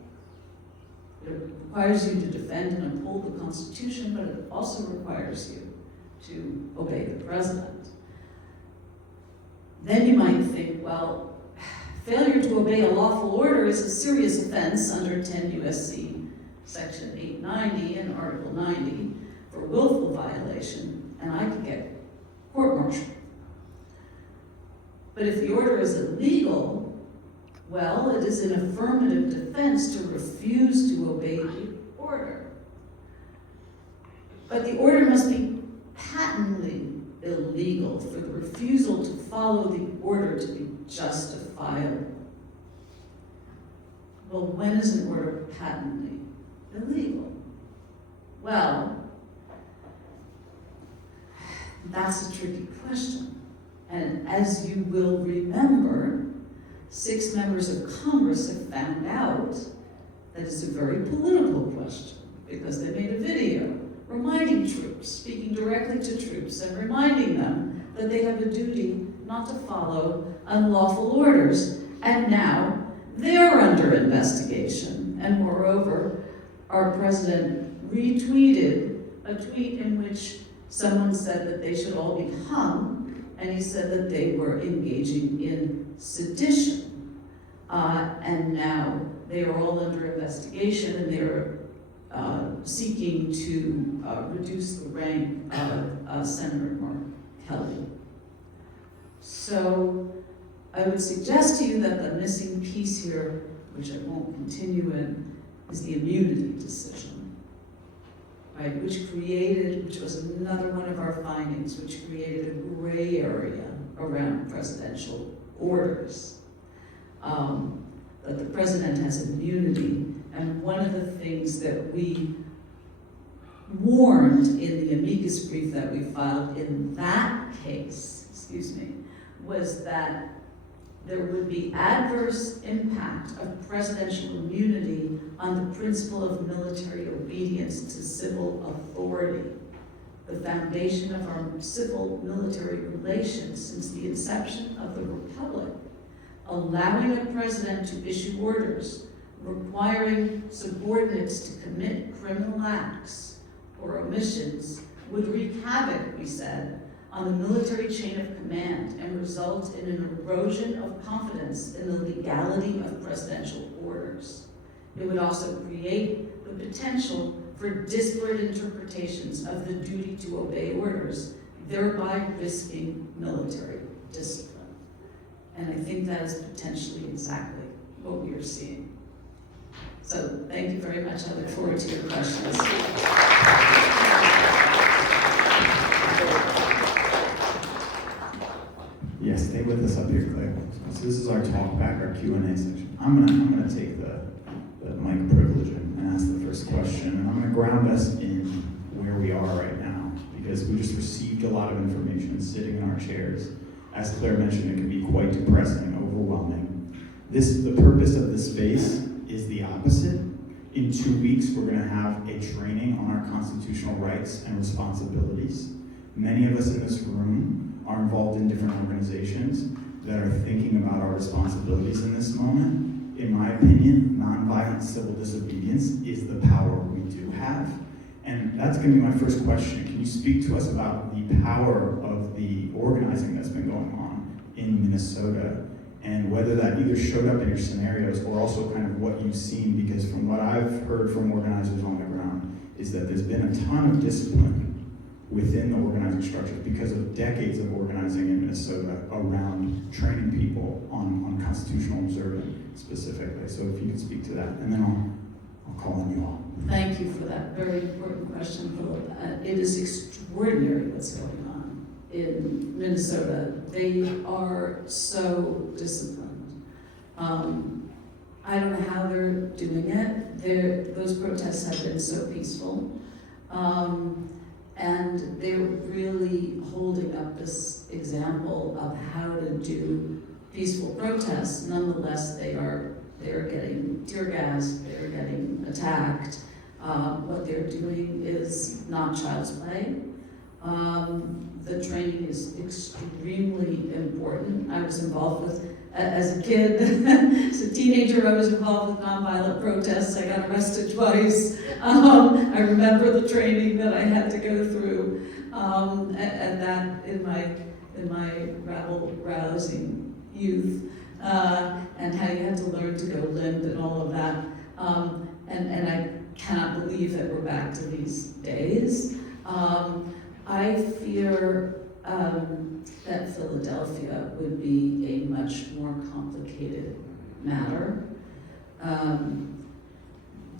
It requires you to defend and uphold the Constitution, but it also requires you to obey the president. Then you might think, well, failure to obey a lawful order is a serious offense under 10 U.S.C. Section 890 and Article 90 for willful violation, and I could get court-martialed. But if the order is illegal, well, it is an affirmative defense to refuse to obey the order. But the order must be patently illegal for the refusal to follow the order to be justifiable. Well, when is an order patently illegal? Well, that's a tricky question. And as you will remember, 6 members of Congress have found out that it's a very political question because they made a video reminding troops, speaking directly to troops and reminding them that they have a duty not to follow unlawful orders. And now they're under investigation. And moreover, our president retweeted a tweet in which someone said that they should all be hung, and he said that they were engaging in sedition. And now they are all under investigation, and they're seeking to reduce the rank of Senator Mark Kelly. So I would suggest to you that the missing piece here, which I won't continue in, is the immunity decision. Right? right, which was another one of our findings, which created a gray area around presidential orders. That the president has immunity, and one of the things that we warned in the amicus brief that we filed in that case, was that there would be adverse impact of presidential immunity on the principle of military obedience to civil authority, the foundation of our civil-military relations since the inception of the Republic. Allowing a president to issue orders requiring subordinates to commit criminal acts or omissions would wreak havoc, we said, on the military chain of command and result in an erosion of confidence in the legality of presidential orders. It would also create the potential for disparate interpretations of the duty to obey orders, thereby risking military discipline. And I think that is potentially exactly what we are seeing. So thank you very much. I look forward to your questions. Yes, stay with us up here, Claire. So this is our talk back, our Q&A section. I'm gonna take the mic privilege and ask the first question, and I'm gonna ground us in where we are right now, because we just received a lot of information sitting in our chairs. As Claire mentioned, it can be quite depressing, overwhelming. The purpose of this space is the opposite. In 2 weeks, we're gonna have a training on our constitutional rights and responsibilities. Many of us in this room are involved in different organizations that are thinking about our responsibilities in this moment. In my opinion, nonviolent civil disobedience is the power we do have. And that's gonna be my first question. Can you speak to us about the power of the organizing that's been going on in Minnesota, and whether that either showed up in your scenarios or also kind of what you've seen? Because from what I've heard from organizers on the ground is that there's been a ton of discipline within the organizing structure because of decades of organizing in Minnesota around training people on constitutional observance specifically. So if you could speak to that, and then I'll call on you all. Thank you for that very important question, Philip. It is extraordinary what's going on in Minnesota. They are so disciplined. I don't know how they're doing it. Those protests have been so peaceful. And they're really holding up this example of how to do peaceful protests. Nonetheless, they are getting tear gassed, they're getting attacked. What they're doing is not child's play. The training is extremely important. I was involved with, as a kid, as a teenager, I was involved with nonviolent protests. I got arrested twice. I remember the training that I had to go through, and that in my rabble-rousing youth, and how you had to learn to go limp and all of that. And I cannot believe that we're back to these days. I fear that Philadelphia would be a much more complicated matter.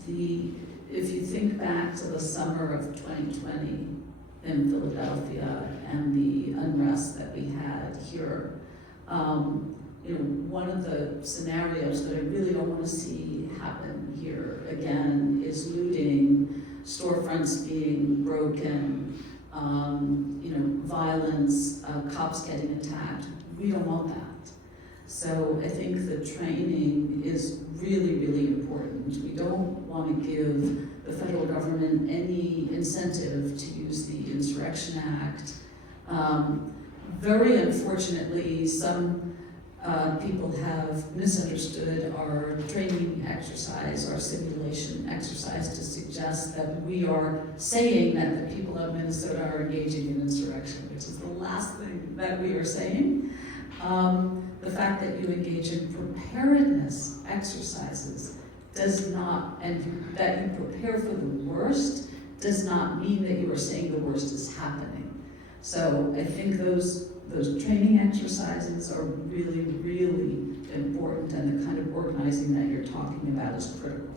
If you think back to the summer of 2020 in Philadelphia and the unrest that we had here, one of the scenarios that I really don't want to see happen here again is looting, storefronts being broken, violence, cops getting attacked. We don't want that. So I think the training is really, really important. We don't want to give the federal government any incentive to use the Insurrection Act. Very unfortunately, some people have misunderstood our training exercise, our simulation exercise, to suggest that we are saying that the people of Minnesota are engaging in insurrection, which is the last thing that we are saying. The fact that you engage in preparedness exercises does not, and that you prepare for the worst, does not mean that you are saying the worst is happening. So I think those training exercises are really, really important, and the kind of organizing that you're talking about is critical.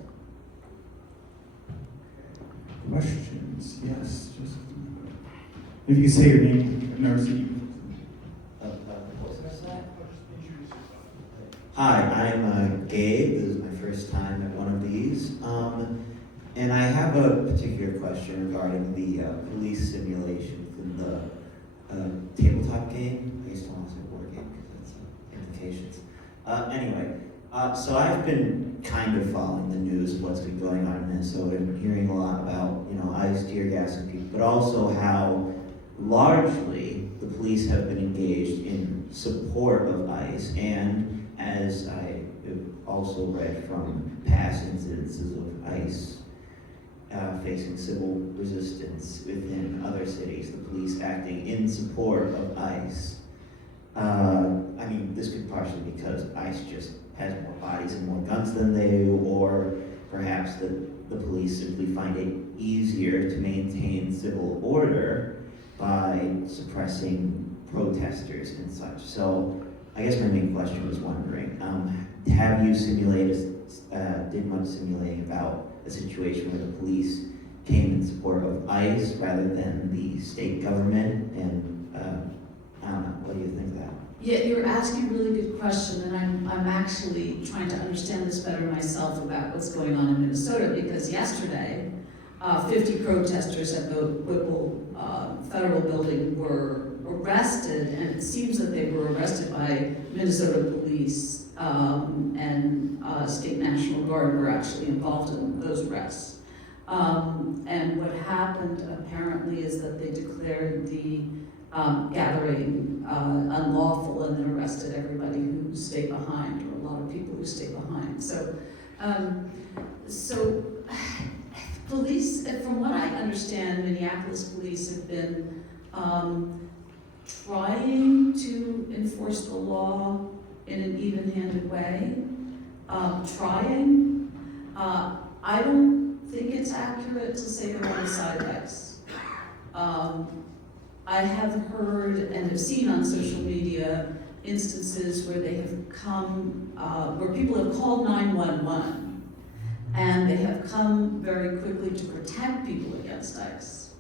questions? Yes, just if you could say your name, I've never seen you. Hi, I'm Gabe. This is my first time at one of these. And I have a particular question regarding the police simulations in the tabletop game. I used to want to say board game because that's implications. So I've been kind of following the news of what's been going on in Minnesota and hearing a lot about, ICE tear gassing people, but also how largely the police have been engaged in support of ICE, and as I have also read from past incidences of ICE facing civil resistance within other cities, the police acting in support of ICE. This could partially be because ICE just has more bodies and more guns than they do, or perhaps the police simply find it easier to maintain civil order by suppressing protesters and such. So I guess my main question was wondering, have you did much simulating about a situation where the police came in support of ICE rather than the state government? And I don't know, what do you think of that? Yeah, you're asking a really good question, and I'm actually trying to understand this better myself about what's going on in Minnesota, because yesterday, 50 protesters at the Whipple Federal Building were arrested, and it seems that they were arrested by Minnesota police, and State National Guard were actually involved in those arrests. And what happened apparently is that they declared the gathering unlawful and then arrested everybody who stayed behind, or a lot of people who stayed behind. So police, from what I understand, Minneapolis police have been trying to enforce the law in an even-handed way. Trying. I don't think it's accurate to say they're on the side of ICE. I have heard and have seen on social media instances where they have come, where people have called 911, and they have come very quickly to protect people against ICE.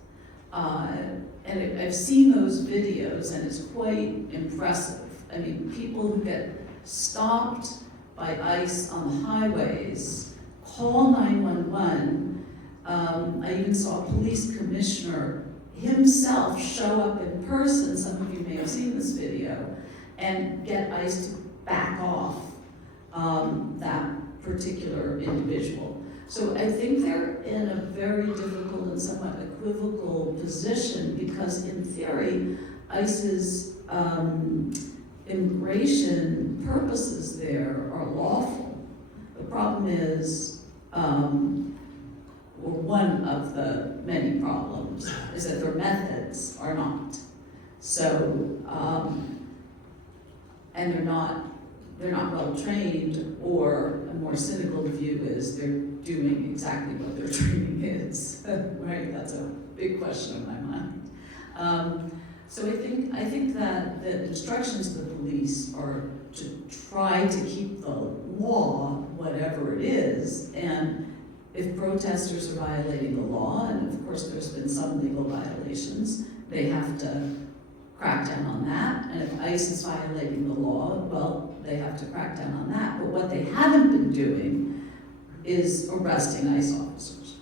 And I've seen those videos, and it's quite impressive. I mean, people who get stopped by ICE on the highways call 911. I even saw a police commissioner himself show up in person, some of you may have seen this video, and get ICE to back off that particular individual. So I think they're in a very difficult and somewhat equivocal position, because in theory, ICE's immigration purposes there are lawful. The problem is, or one of the many problems, is that their methods are not. So, and they're not well trained, or a more cynical view is they're doing exactly what their training is, right? That's a big question in my mind. So I think that the instructions of the police are to try to keep the law, whatever it is, and if protesters are violating the law, and of course there's been some legal violations, they have to crack down on that. And if ICE is violating the law, well, they have to crack down on that. But what they haven't been doing is arresting ICE officers.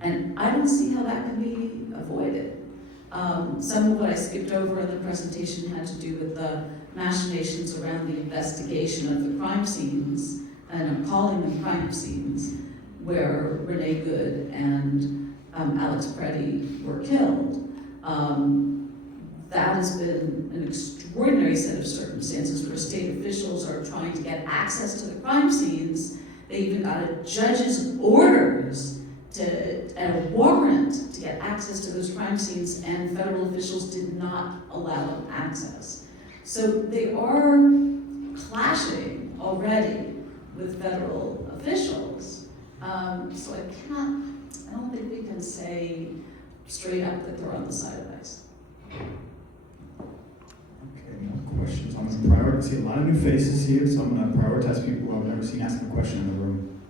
And I don't see how that can be avoided. Some of what I skipped over in the presentation had to do with the machinations around the investigation of the crime scenes, and I'm calling them crime scenes, where Renee Good and Alex Preddy were killed. That has been an extraordinary set of circumstances where state officials are trying to get access to the crime scenes. They even got a judge's orders and a warrant to get access to those crime scenes, and federal officials did not allow them access. So they are clashing already with federal officials. So I don't think we can say straight up that they're on the side of ICE. Okay, more questions. I'm going to prioritize, see a lot of new faces here, so I'm going to prioritize people who I've never seen ask a question in the room.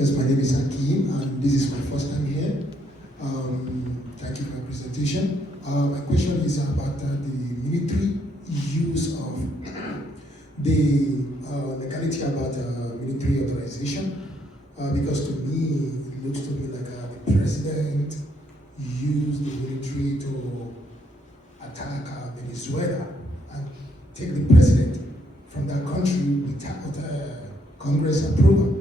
Yes, my name is Hakeem, and this is my first time here. Thank you for your presentation. My question is about the military use of the legality about military authorization. Because to me, it looks to me like the president used the military to attack Venezuela and take the president from that country without Congress approval.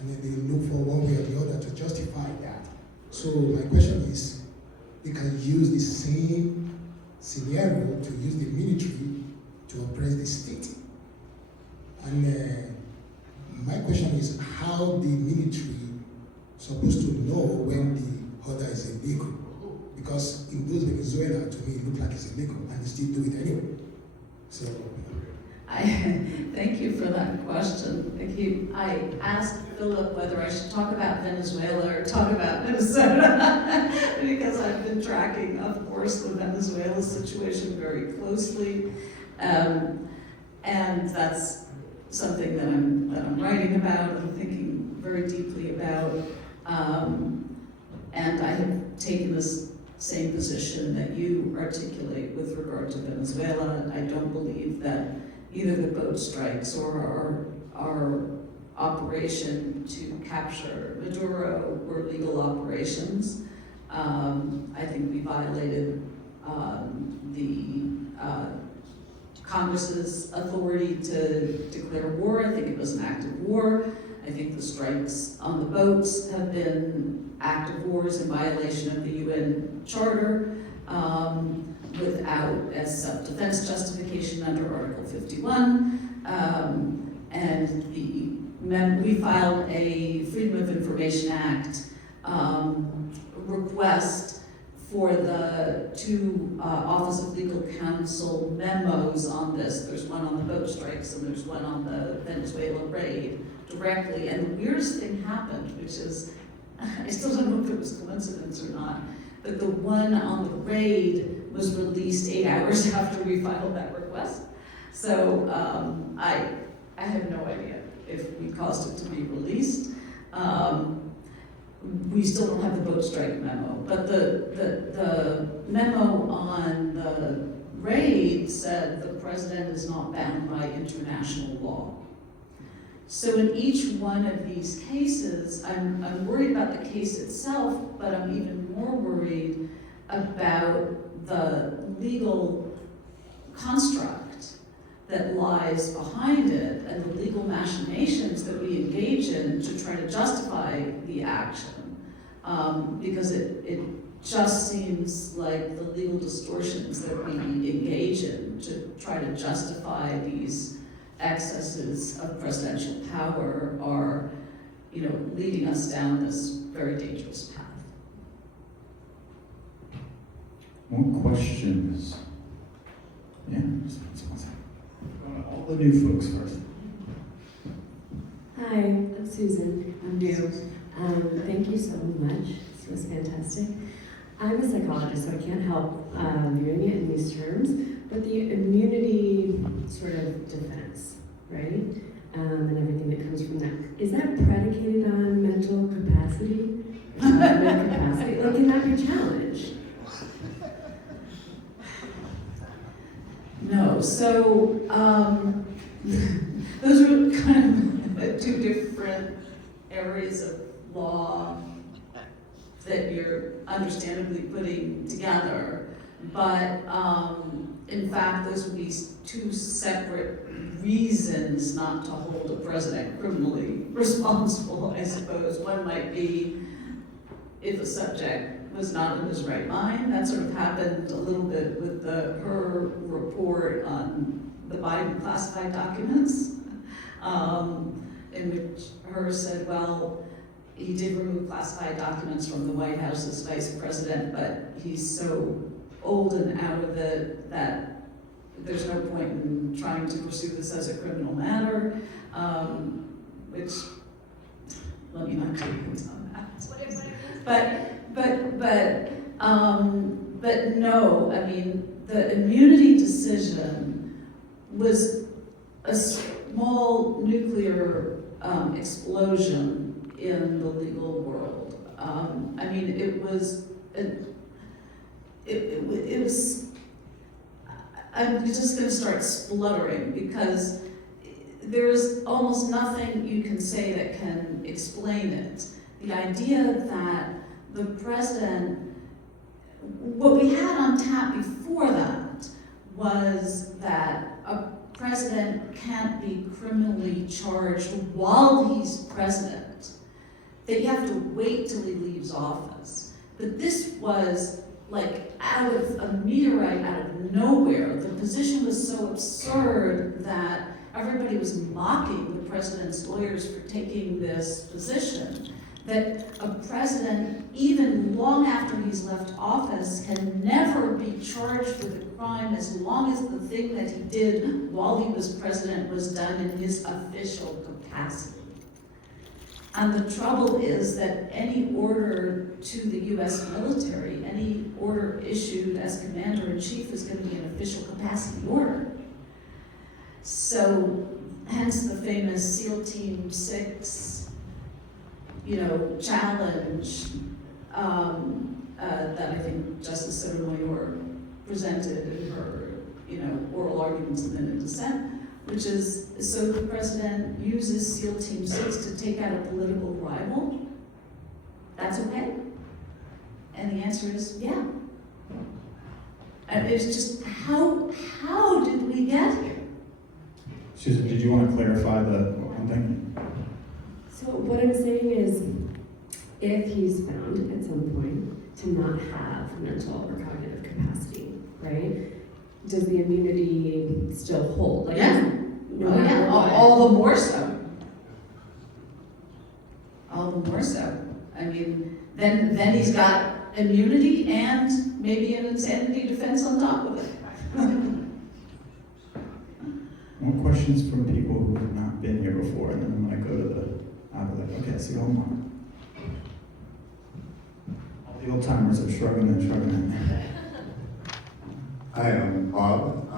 And then they look for one way or the other to justify that. So my question is, they can use the same scenario to use the military to oppress the state. And my question is, how the military supposed to know when the order is illegal? Because in those Venezuela, to me, it looked like it's illegal, and they still do it anyway. So. Thank you for that question. I asked Philip whether I should talk about Venezuela or talk about Minnesota because I've been tracking, of course, the Venezuela situation very closely, and that's something that I'm writing about and thinking very deeply about. And I have taken this same position that you articulate with regard to Venezuela. I don't believe that either the boat strikes or our operation to capture Maduro were legal operations. I think we violated the Congress's authority to declare war. I think it was an act of war. I think the strikes on the boats have been active wars in violation of the UN Charter. Without a self-defense justification under Article 51, and we filed a Freedom of Information Act request for the two Office of Legal Counsel memos on this. There's one on the boat strikes and there's one on the Venezuela raid directly. And the weirdest thing happened, which is, I still don't know if it was coincidence or not, but the one on the raid was released 8 hours after we filed that request. So I have no idea if we caused it to be released. We still don't have the boat strike memo, but the memo on the raid said the president is not bound by international law. So in each one of these cases, I'm worried about the case itself, but I'm even more worried about the legal construct that lies behind it and the legal machinations that we engage in to try to justify the action. Because it just seems like the legal distortions that we engage in to try to justify these excesses of presidential power are, leading us down this very dangerous path. More questions? Yeah, just one second. All the new folks first. Hi, I'm Susan. I'm new. Thank you so much. This was fantastic. I'm a psychologist, so I can't help viewing it in these terms, but the immunity sort of defense, right? And everything that comes from that. Is that predicated on mental capacity? Mental capacity? Like, can that be challenged? No, so those are kind of two different areas of law that you're understandably putting together, but in fact those would be two separate reasons not to hold a president criminally responsible, I suppose. One might be if a subject was not in his right mind. That sort of happened a little bit with her report on the Biden classified documents, in which her said, well, he did remove classified documents from the White House as vice president, but he's so old and out of it that there's no point in trying to pursue this as a criminal matter, which, let me not take things on that. But no, I mean, the immunity decision was a small nuclear explosion in the legal world. I mean, it was, I'm just gonna start spluttering because there's almost nothing you can say that can explain it. The idea that the president, what we had on tap before that was that a president can't be criminally charged while he's president, that you have to wait till he leaves office. But this was like out of a meteorite out of nowhere. The position was so absurd that everybody was mocking the president's lawyers for taking this position, that a president, even long after he's left office, can never be charged with a crime as long as the thing that he did while he was president was done in his official capacity. And the trouble is that any order to the US military, any order issued as commander-in-chief is going to be an official capacity order. So, hence the famous SEAL Team 6, challenge that I think Justice Sotomayor presented in her, oral arguments and then in dissent, which is, so the president uses SEAL Team 6 to take out a political rival, that's okay? And the answer is, yeah. And it's just, how did we get here? Susan, did you want to clarify the one thing? So what I'm saying is, if he's found at some point to not have mental or cognitive capacity, right? Does the immunity still hold? Like, Yeah. No Oh, matter yeah, what. all the more so. All the more so. I mean, then he's got immunity and maybe an insanity defense on top of it. More questions from people who have not been here before, and then when I go to I'll be like, okay, see one more. All the old timers are shrugging and shrugging. Hi, I'm Bob. I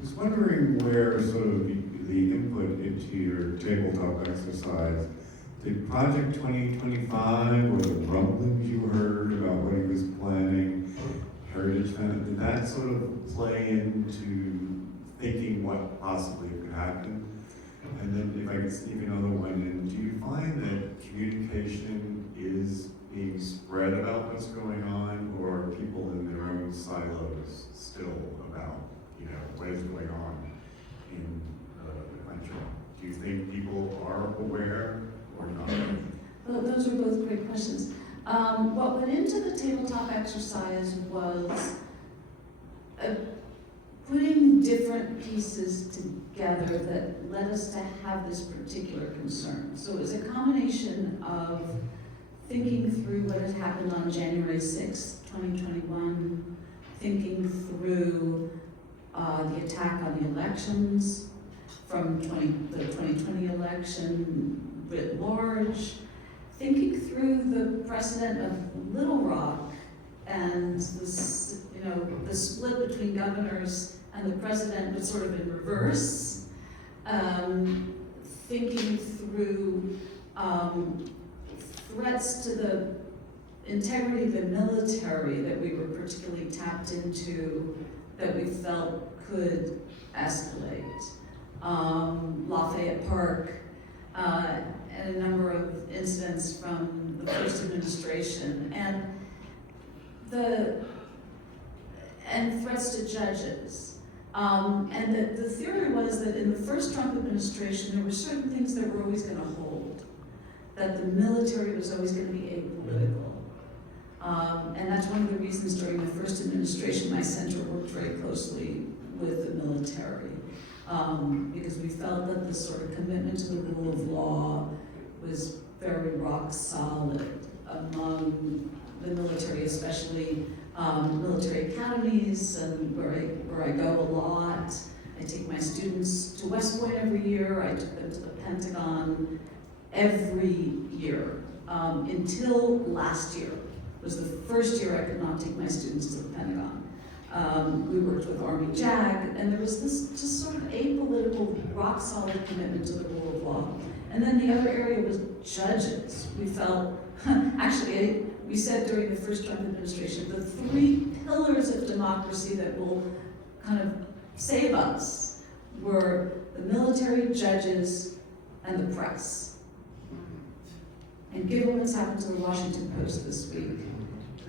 was wondering where sort of the input into your tabletop exercise, did Project 2025 or the rumblings you heard about what he was planning, Heritage Fund, did that sort of play into thinking what possibly could happen? And then if I could sneak another one in, do you find that communication is being spread about what's going on, or are people in their own silos still about, what is going on in the country? Do you think people are aware or not? Well, those are both great questions. What went into the tabletop exercise was putting different pieces together that led us to have this particular concern. So it was a combination of thinking through what had happened on January 6, 2021, thinking through the attack on the elections from the 2020 election writ large, thinking through the precedent of Little Rock and the split between governors and the president, but sort of in reverse, thinking through threats to the integrity of the military that we were particularly tapped into, that we felt could escalate. Lafayette Park, and a number of incidents from the first administration, and threats to judges. And the theory was that in the first Trump administration, there were certain things that were always going to hold, that the military was always going to be apolitical. And that's one of the reasons during the first administration, my center worked very closely with the military, because we felt that this sort of commitment to the rule of law was very rock solid among the military, especially military academies, and where I go a lot. I take my students to West Point every year. I took them to the Pentagon every year, until last year. It was the first year I could not take my students to the Pentagon. We worked with Army JAG, and there was this just sort of apolitical, rock-solid commitment to the rule of law. And then the other area was judges. We felt, actually, we said during the first Trump administration, the 3 pillars of democracy that will kind of save us were the military, judges, and the press. And given what's happened to the Washington Post this week,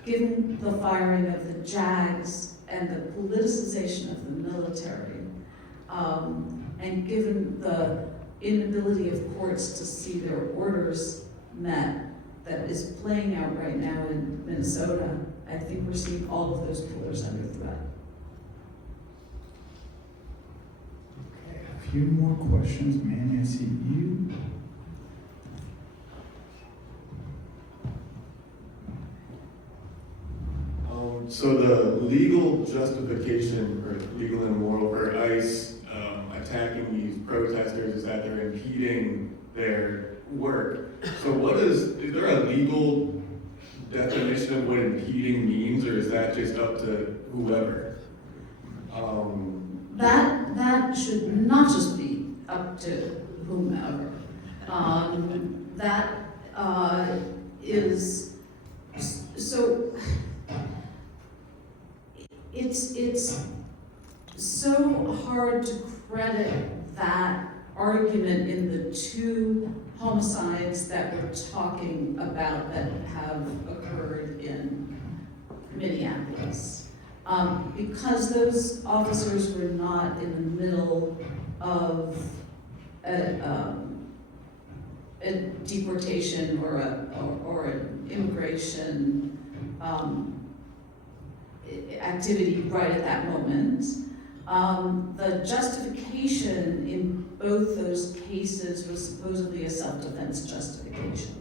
given the firing of the JAGs and the politicization of the military, and given the inability of courts to see their orders met that is playing out right now in Minnesota, I think we're seeing all of those pillars under threat. Okay, a few more questions. Man, I see you. So the legal justification or legal and moral for ICE attacking these protesters is that they're impeding their work. So is there a legal definition of what impeding means, or is that just up to whoever? That should not just be up to whomever. That is so. It's so hard to credit that argument in the 2 homicides that we're talking about that have occurred in Minneapolis. Because those officers were not in the middle of a deportation or an immigration activity right at that moment. The justification in both those cases was supposedly a self-defense justification.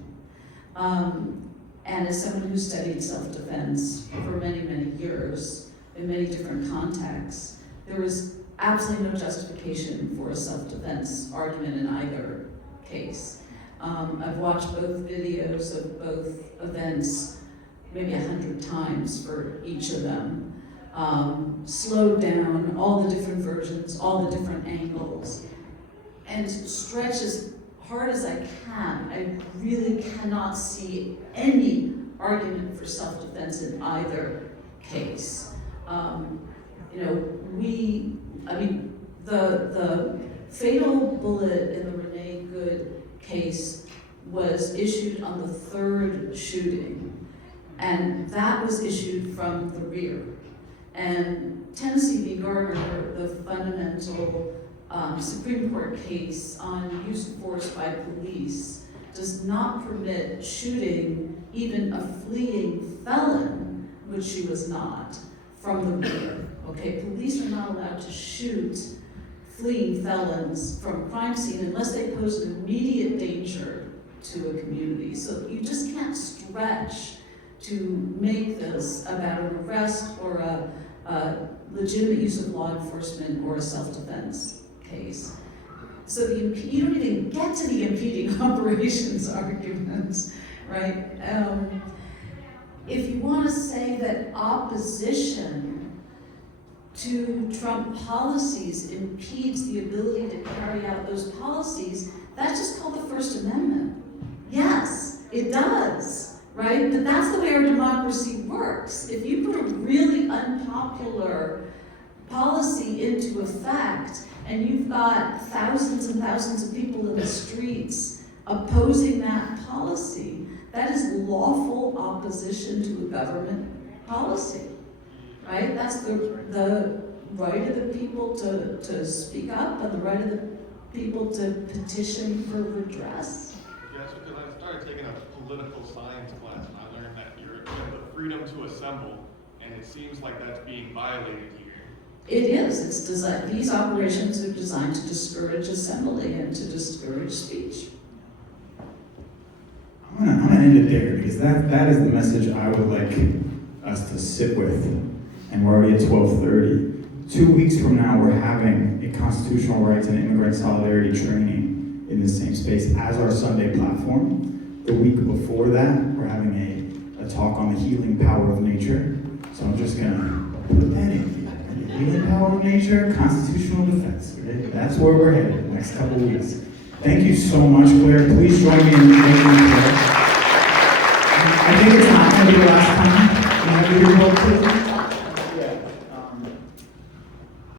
And as someone who studied self-defense for many, many years in many different contexts, there was absolutely no justification for a self-defense argument in either case. I've watched both videos of both events maybe 100 times for each of them. Slowed down all the different versions, all the different angles, and stretch as hard as I can. I really cannot see any argument for self-defense in either case. The fatal bullet in the Renee Good case was issued on the 3rd shooting. And that was issued from the rear. And Tennessee v. Garner, the fundamental Supreme Court case on use of force by police, does not permit shooting even a fleeing felon, which she was not, from the rear. Okay, police are not allowed to shoot fleeing felons from a crime scene unless they pose an immediate danger to a community. So you just can't stretch to make this about an arrest or a legitimate use of law enforcement or a self-defense case. So you don't even get to the impeding operations arguments, right? If you want to say that opposition to Trump policies impedes the ability to carry out those policies, that's just called the First Amendment. Yes, it does. Right? But that's the way our democracy works. If you put a really unpopular policy into effect and you've got thousands and thousands of people in the streets opposing that policy, that is lawful opposition to a government policy. Right? That's the right of the people to speak up and the right of the people to petition for redress. Yes, because I started taking a political science class and I learned that you have the freedom to assemble, and it seems like that's being violated here. It is. It's designed. These operations are designed to discourage assembly and to discourage speech. I'm gonna end it there because that is the message I would like us to sit with. And we're already at 12:30. 2 weeks from now, we're having a constitutional rights and immigrant solidarity training in the same space as our Sunday platform. The week before that, we're having a talk on the healing power of nature. So I'm just gonna put that in. The healing power of nature, constitutional defense. Right? That's where we're headed the next couple of weeks. Thank you so much, Claire. Please join me in thanking Claire. I think it's